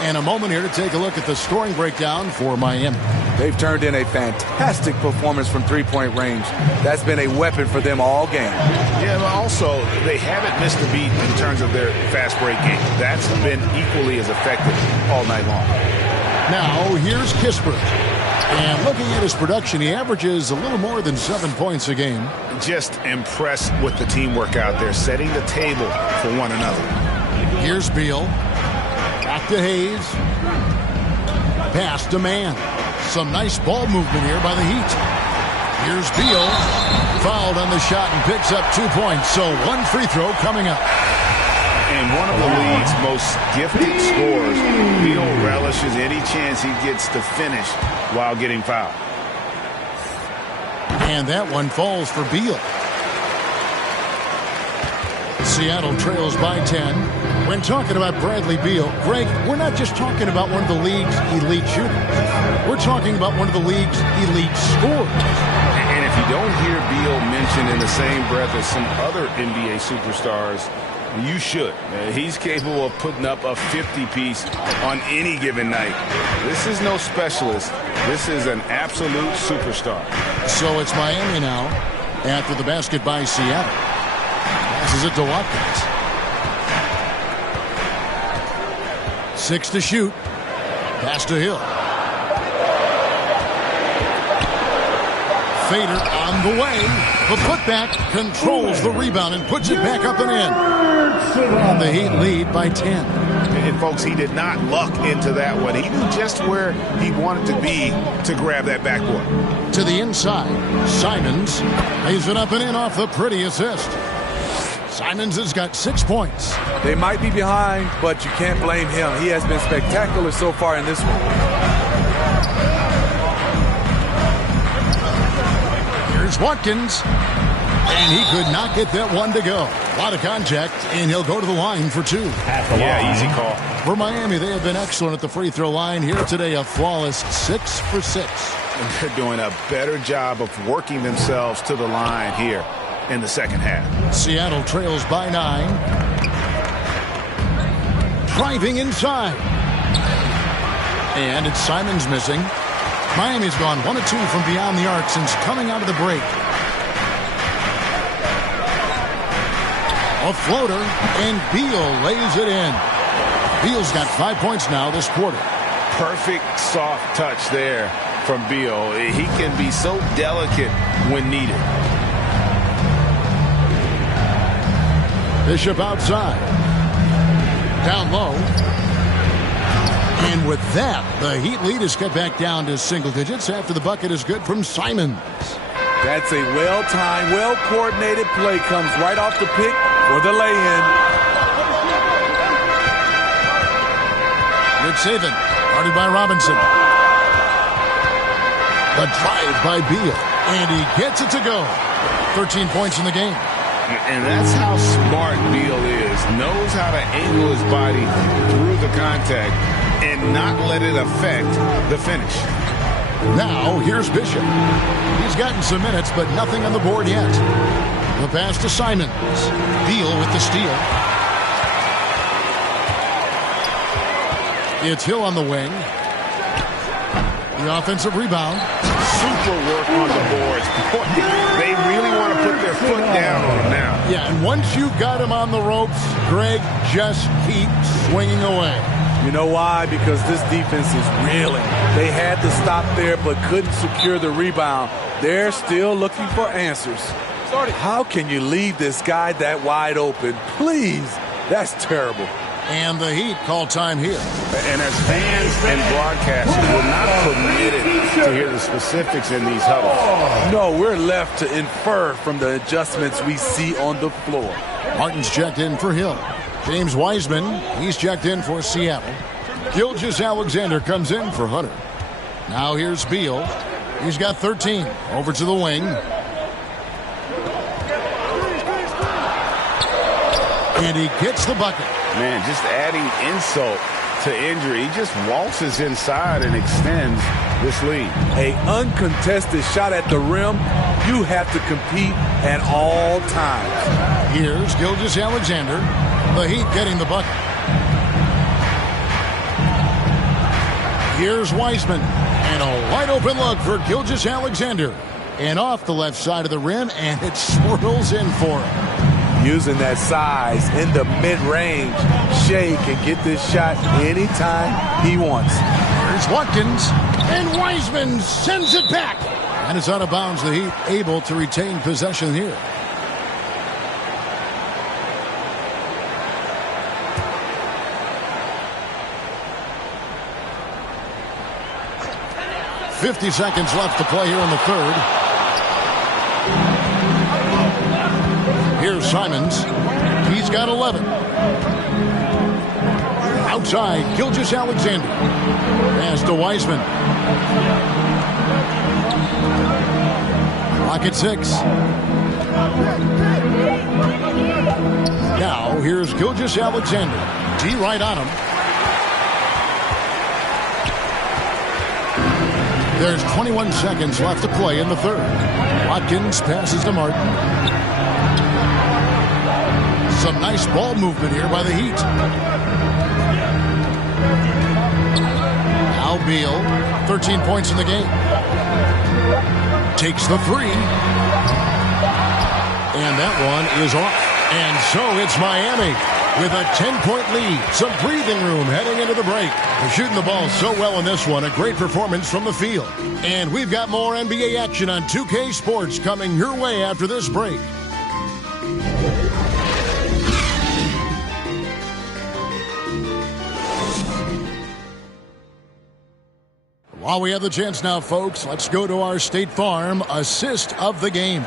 And a moment here to take a look at the scoring breakdown for Miami. They've turned in a fantastic performance from three-point range. That's been a weapon for them all game. Yeah, but also, they haven't missed a beat in terms of their fast break game. That's been equally as effective all night long. Now, here's Kispert. And looking at his production, he averages a little more than 7 points a game. Just impressed with the teamwork out there, setting the table for one another. Here's Beal. Back to Hayes. Pass to Mann. Some nice ball movement here by the Heat. Here's Beal. Fouled on the shot and picks up 2 points. So 1 free throw coming up. And one of the league's most gifted scorers. Beal relishes any chance he gets to finish while getting fouled. And that one falls for Beal. Seattle trails by 10. When talking about Bradley Beal, Greg, we're not just talking about one of the league's elite shooters. We're talking about one of the league's elite scorers. And if you don't hear Beal mentioned in the same breath as some other NBA superstars, You should. He's capable of putting up a 50-piece on any given night. This is no specialist. This is an absolute superstar. So it's Miami now after the basket by Seattle. Passes it to Watkins. 6 to shoot. Pass to Hill. Fader on the way. The putback controls the rebound and puts it back up and in. And the Heat lead by 10. And folks, he did not luck into that one. He knew just where he wanted to be to grab that backboard. To the inside. Simons lays it up and in off the pretty assist. Simons has got 6 points. They might be behind, but you can't blame him. He has been spectacular so far in this one. Here's Watkins. And he could not get that one to go. A lot of contact, and he'll go to the line for 2. Yeah, easy call. For Miami, they have been excellent at the free throw line. Here today, a flawless 6 for 6. And they're doing a better job of working themselves to the line here in the second half. Seattle trails by 9. Driving inside. And it's Simons missing. Miami's gone 1 of 2 from beyond the arc since coming out of the break. A floater, and Beal lays it in. Beal's got 5 points now this quarter. Perfect soft touch there from Beal. He can be so delicate when needed. Bishop outside. Down low. And with that, the Heat lead is cut back down to single digits after the bucket is good from Simons. That's a well-timed, well-coordinated play. Comes right off the pick for the lay-in. Rich Saban, guarded by Robinson. The drive by Beal, and he gets it to go. 13 points in the game. And that's how smart Beal is. Knows how to angle his body through the contact and not let it affect the finish. Now, here's Bishop. He's gotten some minutes, but nothing on the board yet. The pass to Simons. Beal with the steal. It's Hill on the wing. The offensive rebound. Super work on the boards. They really want to put their foot down on him now. Yeah, and once you've got him on the ropes, Greg, just keep swinging away. You know why? Because this defense is reeling. They had to stop there but couldn't secure the rebound. They're still looking for answers. How can you leave this guy that wide open? Please. That's terrible. And the Heat call time here. And as fans and broadcasters, we're not permitted to hear the specifics in these huddles. No, we're left to infer from the adjustments we see on the floor. Martin's checked in for Hill. James Wiseman, he's checked in for Seattle. Gilgeous-Alexander comes in for Hunter. Now here's Beal. He's got 13. Over to the wing. And he gets the bucket. Man, just adding insult to injury. He just waltzes inside and extends this lead. An uncontested shot at the rim. You have to compete at all times. Here's Gilgeous-Alexander. The Heat getting the bucket. Here's Wiseman. And a wide open look for Gilgeous-Alexander. And off the left side of the rim, and it swirls in for him. Using that size in the mid-range, Shea can get this shot anytime he wants. Here's Watkins, and Wiseman sends it back. And it's out of bounds. The Heat able to retain possession here. .50 seconds left to play here in the third. Here's Simons. He's got 11. Outside, Gilgeous-Alexander. Pass to Wiseman. Clock at 6. Now, here's Gilgeous-Alexander. D right on him. There's 21 seconds left to play in the third. Watkins passes to Martin. Some nice ball movement here by the Heat. Now Beal, 13 points in the game. Takes the three. And that one is off. And so it's Miami with a 10-point lead. Some breathing room heading into the break. They're shooting the ball so well in this one. A great performance from the field. And we've got more NBA action on 2K Sports coming your way after this break. While we have the chance now, folks, let's go to our State Farm assist of the game.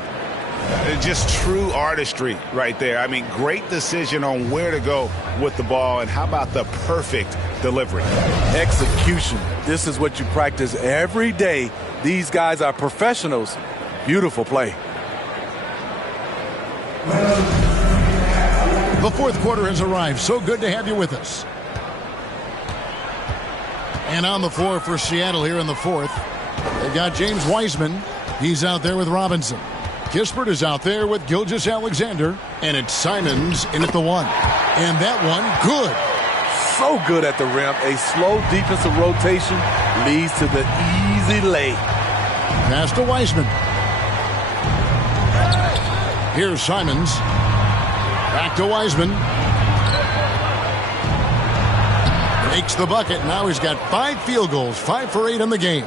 Just true artistry right there. I mean, great decision on where to go with the ball, and how about the perfect delivery? Execution. This is what you practice every day. These guys are professionals. Beautiful play. The fourth quarter has arrived. So good to have you with us. And on the floor for Seattle here in the fourth, they've got James Wiseman. He's out there with Robinson. Kispert is out there with Gilgeous-Alexander. And it's Simons in at the one. And that one, good. So good at the rim. A slow defensive rotation leads to the easy lay. Pass to Wiseman. Here's Simons. Back to Wiseman. Makes the bucket. Now he's got 5 field goals, 5 for 8 in the game.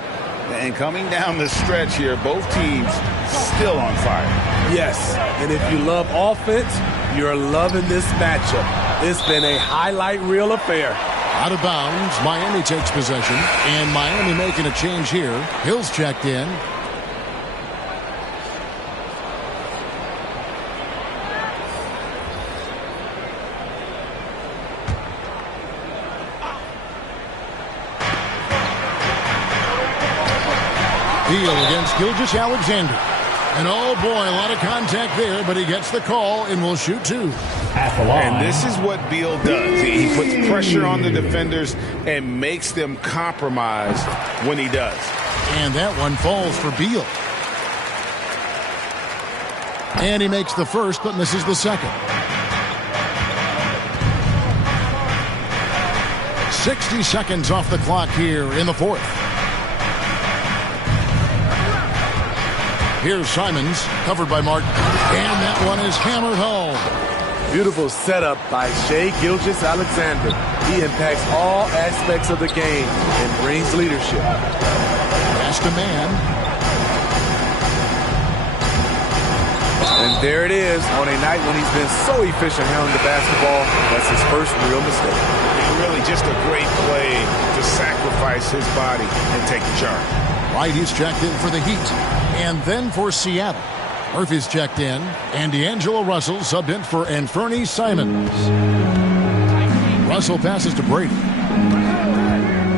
And coming down the stretch here, both teams still on fire. Yes, and if you love offense, you're loving this matchup. It's been a highlight reel affair. Out of bounds, Miami takes possession, and Miami making a change here. Hill's checked in. Beal against Gilgeous-Alexander. And oh boy, a lot of contact there, but he gets the call and will shoot 2. And this is what Beal does. He puts pressure on the defenders and makes them compromise when he does. And that one falls for Beal. And he makes the first, but misses the second. 60 seconds off the clock here in the fourth. Here's Simons, covered by Martin. And that one is hammered home. Beautiful setup by Shai Gilgeous-Alexander. He impacts all aspects of the game and brings leadership. Pass to man. And there it is on a night when he's been so efficient handling the basketball. That's his first real mistake. Really just a great play to sacrifice his body and take the charge. White is checked in for the Heat. And then for Seattle, Murphy's checked in, and D'Angelo Russell subbed in for Anfernee Simons. Russell passes to Brady.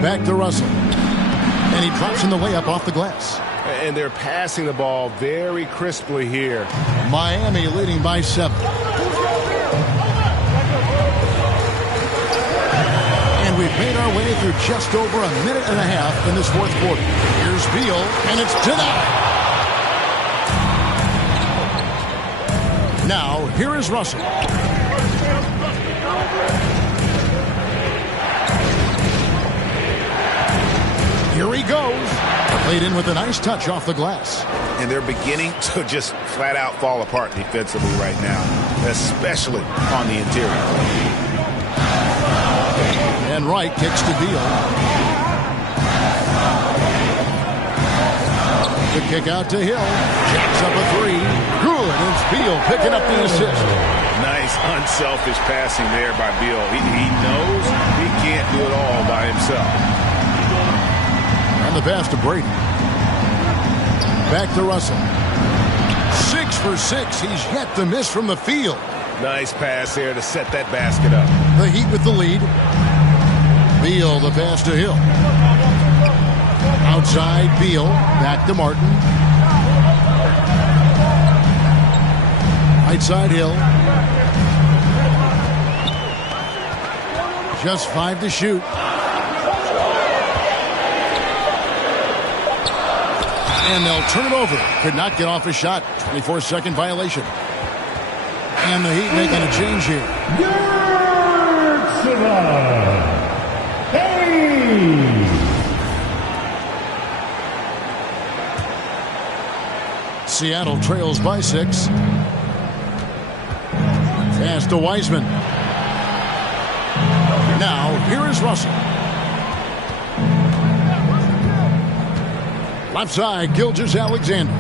Back to Russell. And he drops in the layup off the glass. And they're passing the ball very crisply here. Miami leading by 7. And we've made our way through just over a minute and a half in this fourth quarter. Here's Beal, and it's denied. Now, here is Russell. Here he goes. Played in with a nice touch off the glass. And they're beginning to just flat out fall apart defensively right now, especially on the interior. And Wright kicks to Beal. The kick out to Hill. Jacks up a 3. Good. It's Beal picking up the assist. Nice unselfish passing there by Beal. He knows he can't do it all by himself. And the pass to Brady. Back to Russell. 6 for 6. He's yet to miss from the field. Nice pass there to set that basket up. The Heat with the lead. Beal, the pass to Hill. Outside, Beal. Back to Martin. Right side, Hill. Just 5 to shoot. And they'll turn it over. Could not get off a shot. 24-second violation. And the Heat making a change here. Seattle trails by 6. Pass to Wiseman. Now, here is Russell. Left side, Gilgeous-Alexander.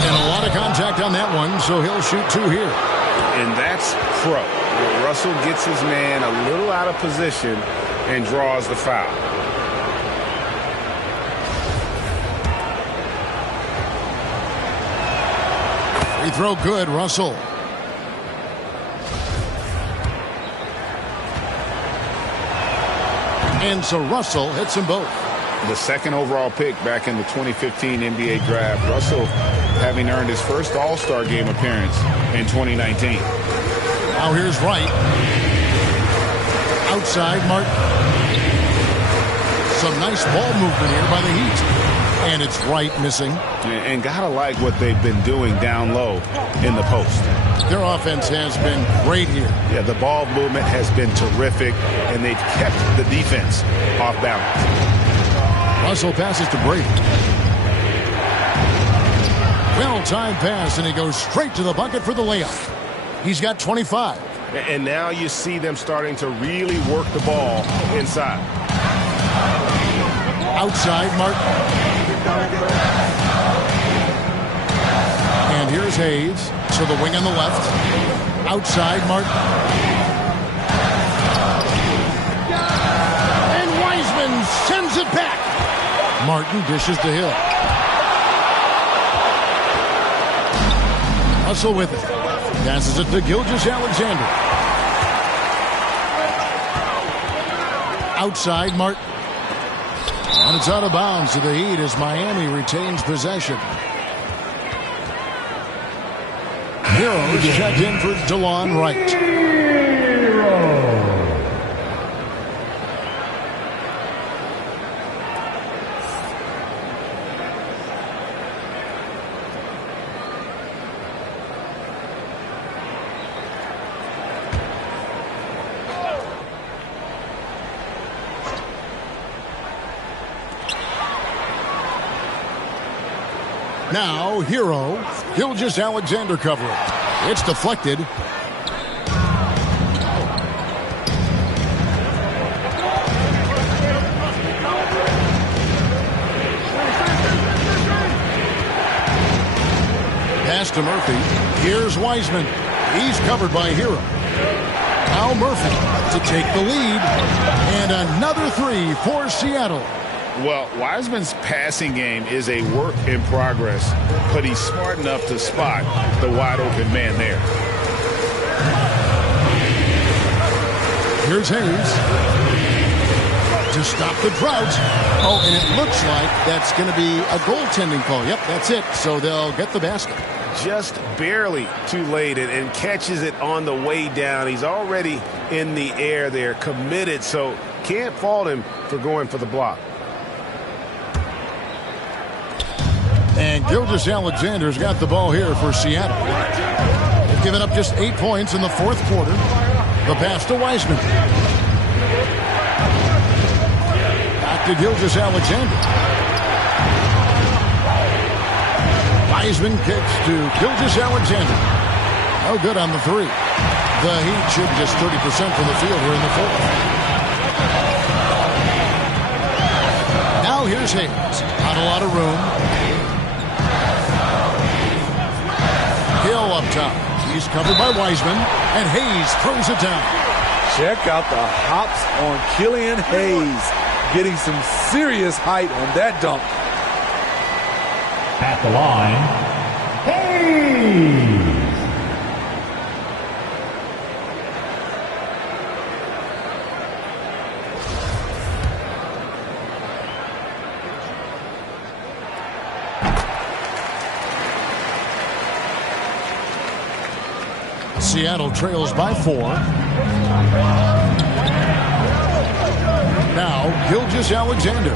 And a lot of contact on that one, so he'll shoot 2 here. And that's pro. Russell gets his man a little out of position and draws the foul. Free throw good, Russell. And so Russell hits them both. The second overall pick back in the 2015 NBA draft. Russell having earned his first All-Star game appearance in 2019. Now here's Wright. Outside, Martin. Some nice ball movement here by the Heat. And it's Wright missing. And gotta like what they've been doing down low in the post. Their offense has been great here. Yeah, the ball movement has been terrific, and they've kept the defense off balance. Russell passes to Brady. Well-timed pass, and he goes straight to the bucket for the layup. He's got 25. And now you see them starting to really work the ball inside. Outside, Martin. And here's Hayes to the wing on the left. Outside, Martin. And Wiseman sends it back. Martin dishes to Hill. Russell with it. Passes it to Gilgeous-Alexander. Outside, Martin. And it's out of bounds to the Heat as Miami retains possession. Heroes checked in for DeLon Wright. Now, Hero, Gilgeous-Alexander covering. It's deflected. Pass to Murphy. Here's Wiseman. He's covered by Hero. Now Murphy to take the lead. And another 3 for Seattle. Well, Wiseman's passing game is a work in progress, but he's smart enough to spot the wide-open man there. Here's Hayes to stop the drought. Oh, and it looks like that's going to be a goaltending call. Yep, that's it. So they'll get the basket. Just barely too late and catches it on the way down. He's already in the air there, committed, so can't fault him for going for the block. And Gilgeous-Alexander's got the ball here for Seattle. They've given up just 8 points in the fourth quarter. The pass to Wiseman. Back to Gilgeous-Alexander. Wiseman kicks to Gilgeous-Alexander. Oh, good on the 3. The Heat should just 30% from the field here in the fourth. Now here's Hayes. Not a lot of room. Hill up top. He's covered by Wiseman, and Hayes throws it down. Check out the hops on Killian Hayes. Getting some serious height on that dunk. At the line, Hayes. Seattle trails by 4. Now, Gilgeous-Alexander.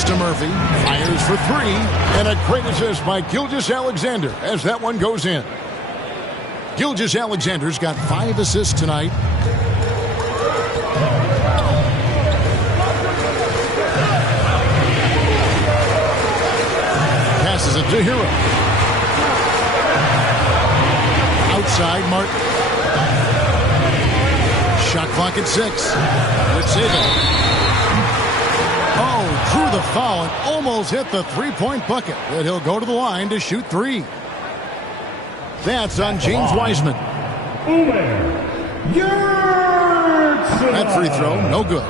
Pass to Murphy. Fires for three. And a great assist by Gilgeous-Alexander as that one goes in. Gilgeous-Alexander's got 5 assists tonight. Passes it to Hero. Outside Martin. Shot clock at 6. Let's save it. Oh, drew the foul and almost hit the three-point bucket. But he'll go to the line to shoot 3. That's on James Wiseman. That free throw, no good.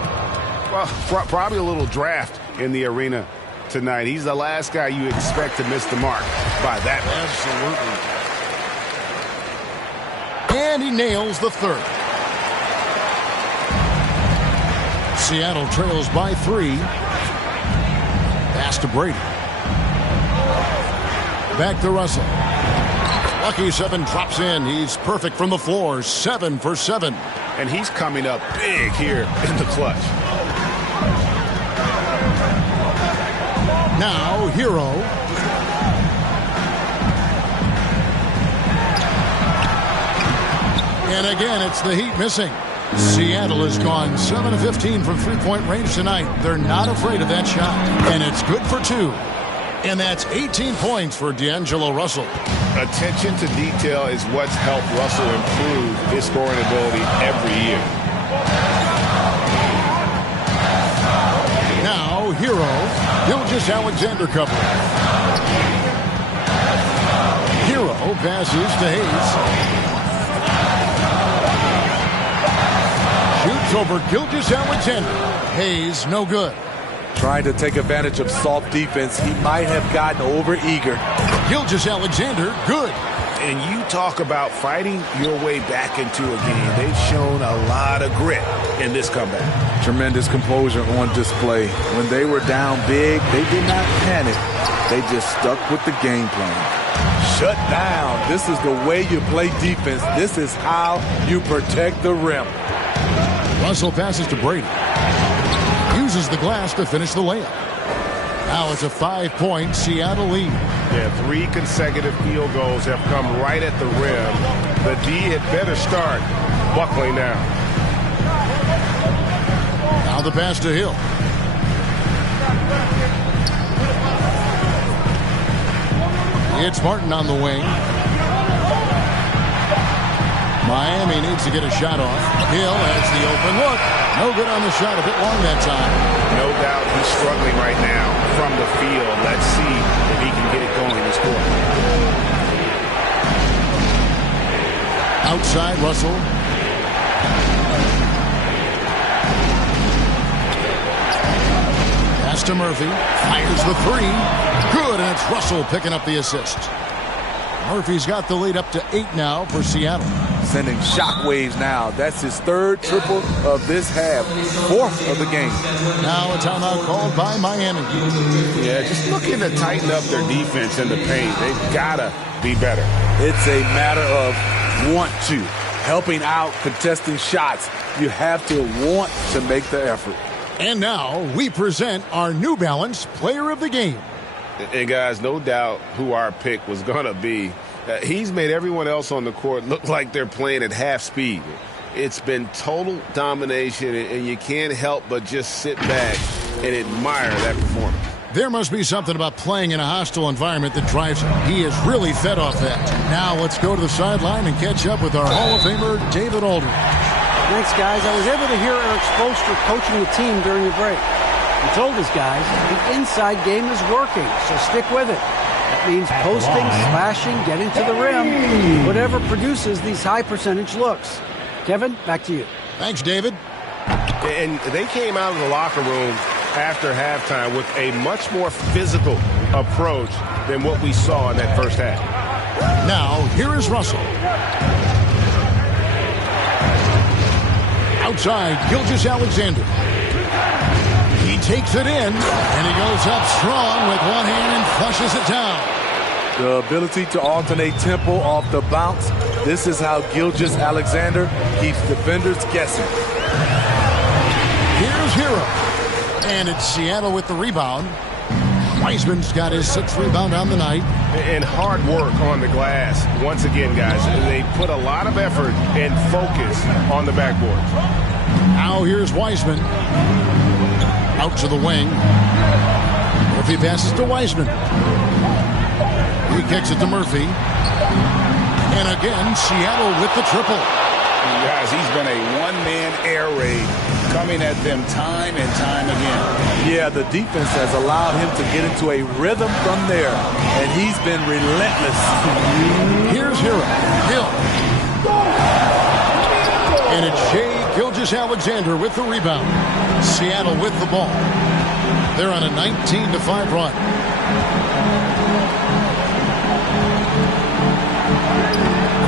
Well, probably a little draft in the arena tonight. He's the last guy you expect to miss the mark by that much. Absolutely. And he nails the third. Seattle trails by 3. Pass to Brady. Back to Russell. Lucky 7 drops in. He's perfect from the floor. 7 for 7. And he's coming up big here in the clutch. Now, Hero. And again, it's the Heat missing. Seattle has gone 7 of 15 from three-point range tonight. They're not afraid of that shot. And it's good for 2. And that's 18 points for D'Angelo Russell. Attention to detail is what's helped Russell improve his scoring ability every year. Now, Hero. Gilgeous-Alexander covering. Hero passes to Hayes. Shoots over Gilgeous-Alexander. Hayes, no good. Trying to take advantage of soft defense. He might have gotten over-eager. Gilgeous-Alexander, good. And you talk about fighting your way back into a game. They've shown a lot of grit in this comeback. Tremendous composure on display. When they were down big, they did not panic. They just stuck with the game plan. Shut down. This is the way you play defense. This is how you protect the rim. Russell passes to Brady. Uses the glass to finish the layup. Now it's a 5-point Seattle lead. Yeah, 3 consecutive field goals have come right at the rim. The D had better start buckling down. Now the pass to Hill. It's Martin on the wing. Miami needs to get a shot off. Hill has the open look. No good on the shot, a bit long that time. No doubt he's struggling right now from the field. Let's see if he can get it going this quarter. Outside, Russell. Pass to Murphy. Fires the 3. Good, and it's Russell picking up the assist. Murphy's got the lead up to 8 now for Seattle. Sending shockwaves now. That's his 3rd triple of this half. 4th of the game. Now a timeout called by Miami. Yeah, just looking to tighten up their defense in the paint. They've got to be better. It's a matter of want to. Helping out, contesting shots. You have to want to make the effort. And now we present our New Balance Player of the Game. And guys, no doubt who our pick was going to be. He's made everyone else on the court look like they're playing at half speed. It's been total domination, and you can't help but just sit back and admire that performance. There must be something about playing in a hostile environment that drives him. He is really fed off that. Now let's go to the sideline and catch up with our Hall of Famer, David Aldridge. Thanks, guys. I was able to hear Eric Spoelstra coaching the team during the break. He told his guys the inside game is working, so stick with it. That means posting, slashing, getting to the rim, whatever produces these high-percentage looks. Kevin, back to you. Thanks, David. And they came out of the locker room after halftime with a much more physical approach than what we saw in that first half. Now, here is Russell. Outside, Gilgeous-Alexander. He takes it in, and he goes up strong with one hand and flushes it down. The ability to alternate tempo off the bounce. This is how Gilgeous-Alexander keeps defenders guessing. Here's Hero. And it's Seattle with the rebound. Wiseman's got his 6th rebound on the night. And hard work on the glass. Once again, guys, they put a lot of effort and focus on the backboard. Now here's Wiseman. Out to the wing. Murphy passes to Wiseman. He kicks it to Murphy. And again, Seattle with the triple. Guys, he's been a one-man air raid coming at them time and time again. Yeah, the defense has allowed him to get into a rhythm from there, and he's been relentless. Here's Hill. And it's Shai Gilgeous-Alexander with the rebound. Seattle with the ball. They're on a 19-5 run.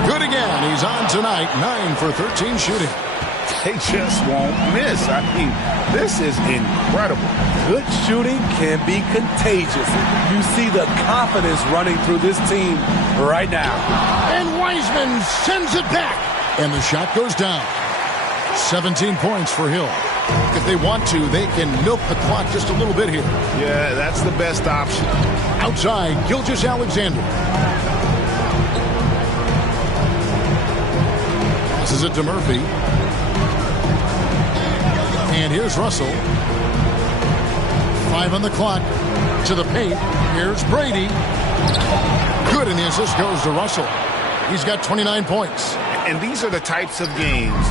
Good again. He's on tonight. 9 for 13 shooting. They just won't miss. I mean, this is incredible. Good shooting can be contagious. You see the confidence running through this team right now. And Wiseman sends it back. And the shot goes down. 17 points for Hill. If they want to, they can milk the clock just a little bit here. Yeah, that's the best option. Outside, Gilgeous-Alexander. Passes it to Murphy. And here's Russell. 5 on the clock. To the paint. Here's Brady. Good, and the assist goes to Russell. He's got 29 points. And these are the types of games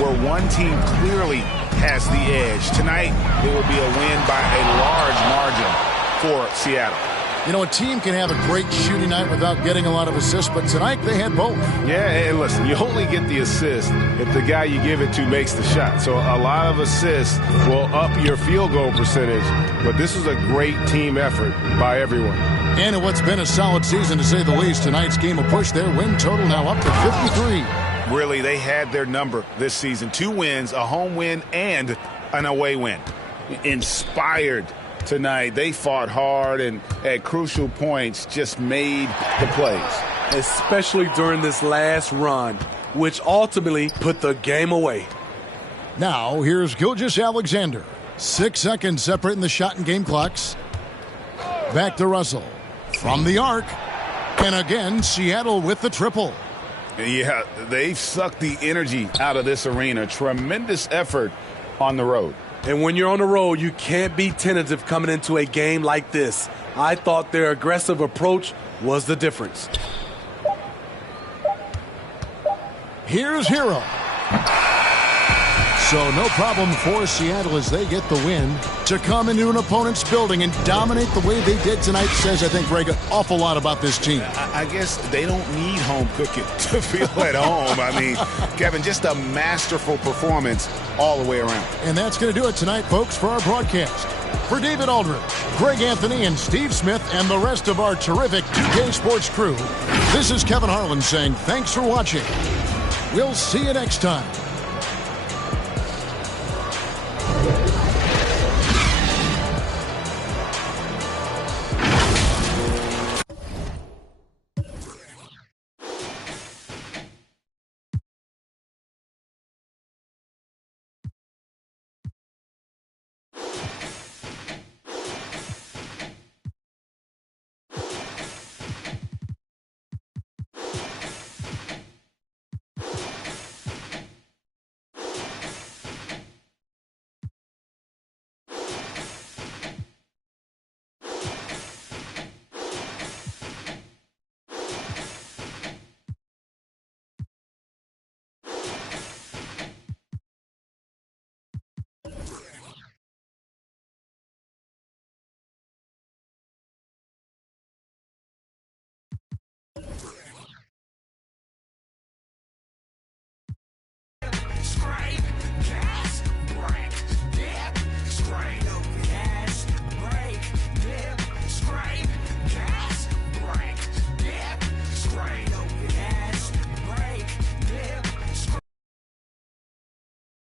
where one team clearly has the edge. Tonight, it will be a win by a large margin for Seattle. You know, a team can have a great shooting night without getting a lot of assists, but tonight they had both. Yeah, and listen, you only get the assist if the guy you give it to makes the shot. So a lot of assists will up your field goal percentage, but this is a great team effort by everyone. And in what's been a solid season, to say the least, tonight's game will push their win total now up to 53. Really, they had their number this season. 2 wins, a home win, and an away win. Inspired tonight. They fought hard and at crucial points just made the plays. Especially during this last run, which ultimately put the game away. Now, here's Gilgeous-Alexander. 6 seconds separating the shot and game clocks. Back to Russell. From the arc. And again, Seattle with the triple. Yeah, they've sucked the energy out of this arena. Tremendous effort on the road. And when you're on the road, you can't be tentative coming into a game like this. I thought their aggressive approach was the difference. Here's Hero. So no problem for Seattle as they get the win. To come into an opponent's building and dominate the way they did tonight says, I think, Greg, an awful lot about this team. I guess they don't need home cooking to feel at home. I mean, Kevin, just a masterful performance all the way around. And that's going to do it tonight, folks, for our broadcast. For David Aldridge, Greg Anthony, and Steve Smith, and the rest of our terrific 2K Sports crew, this is Kevin Harlan saying thanks for watching. We'll see you next time.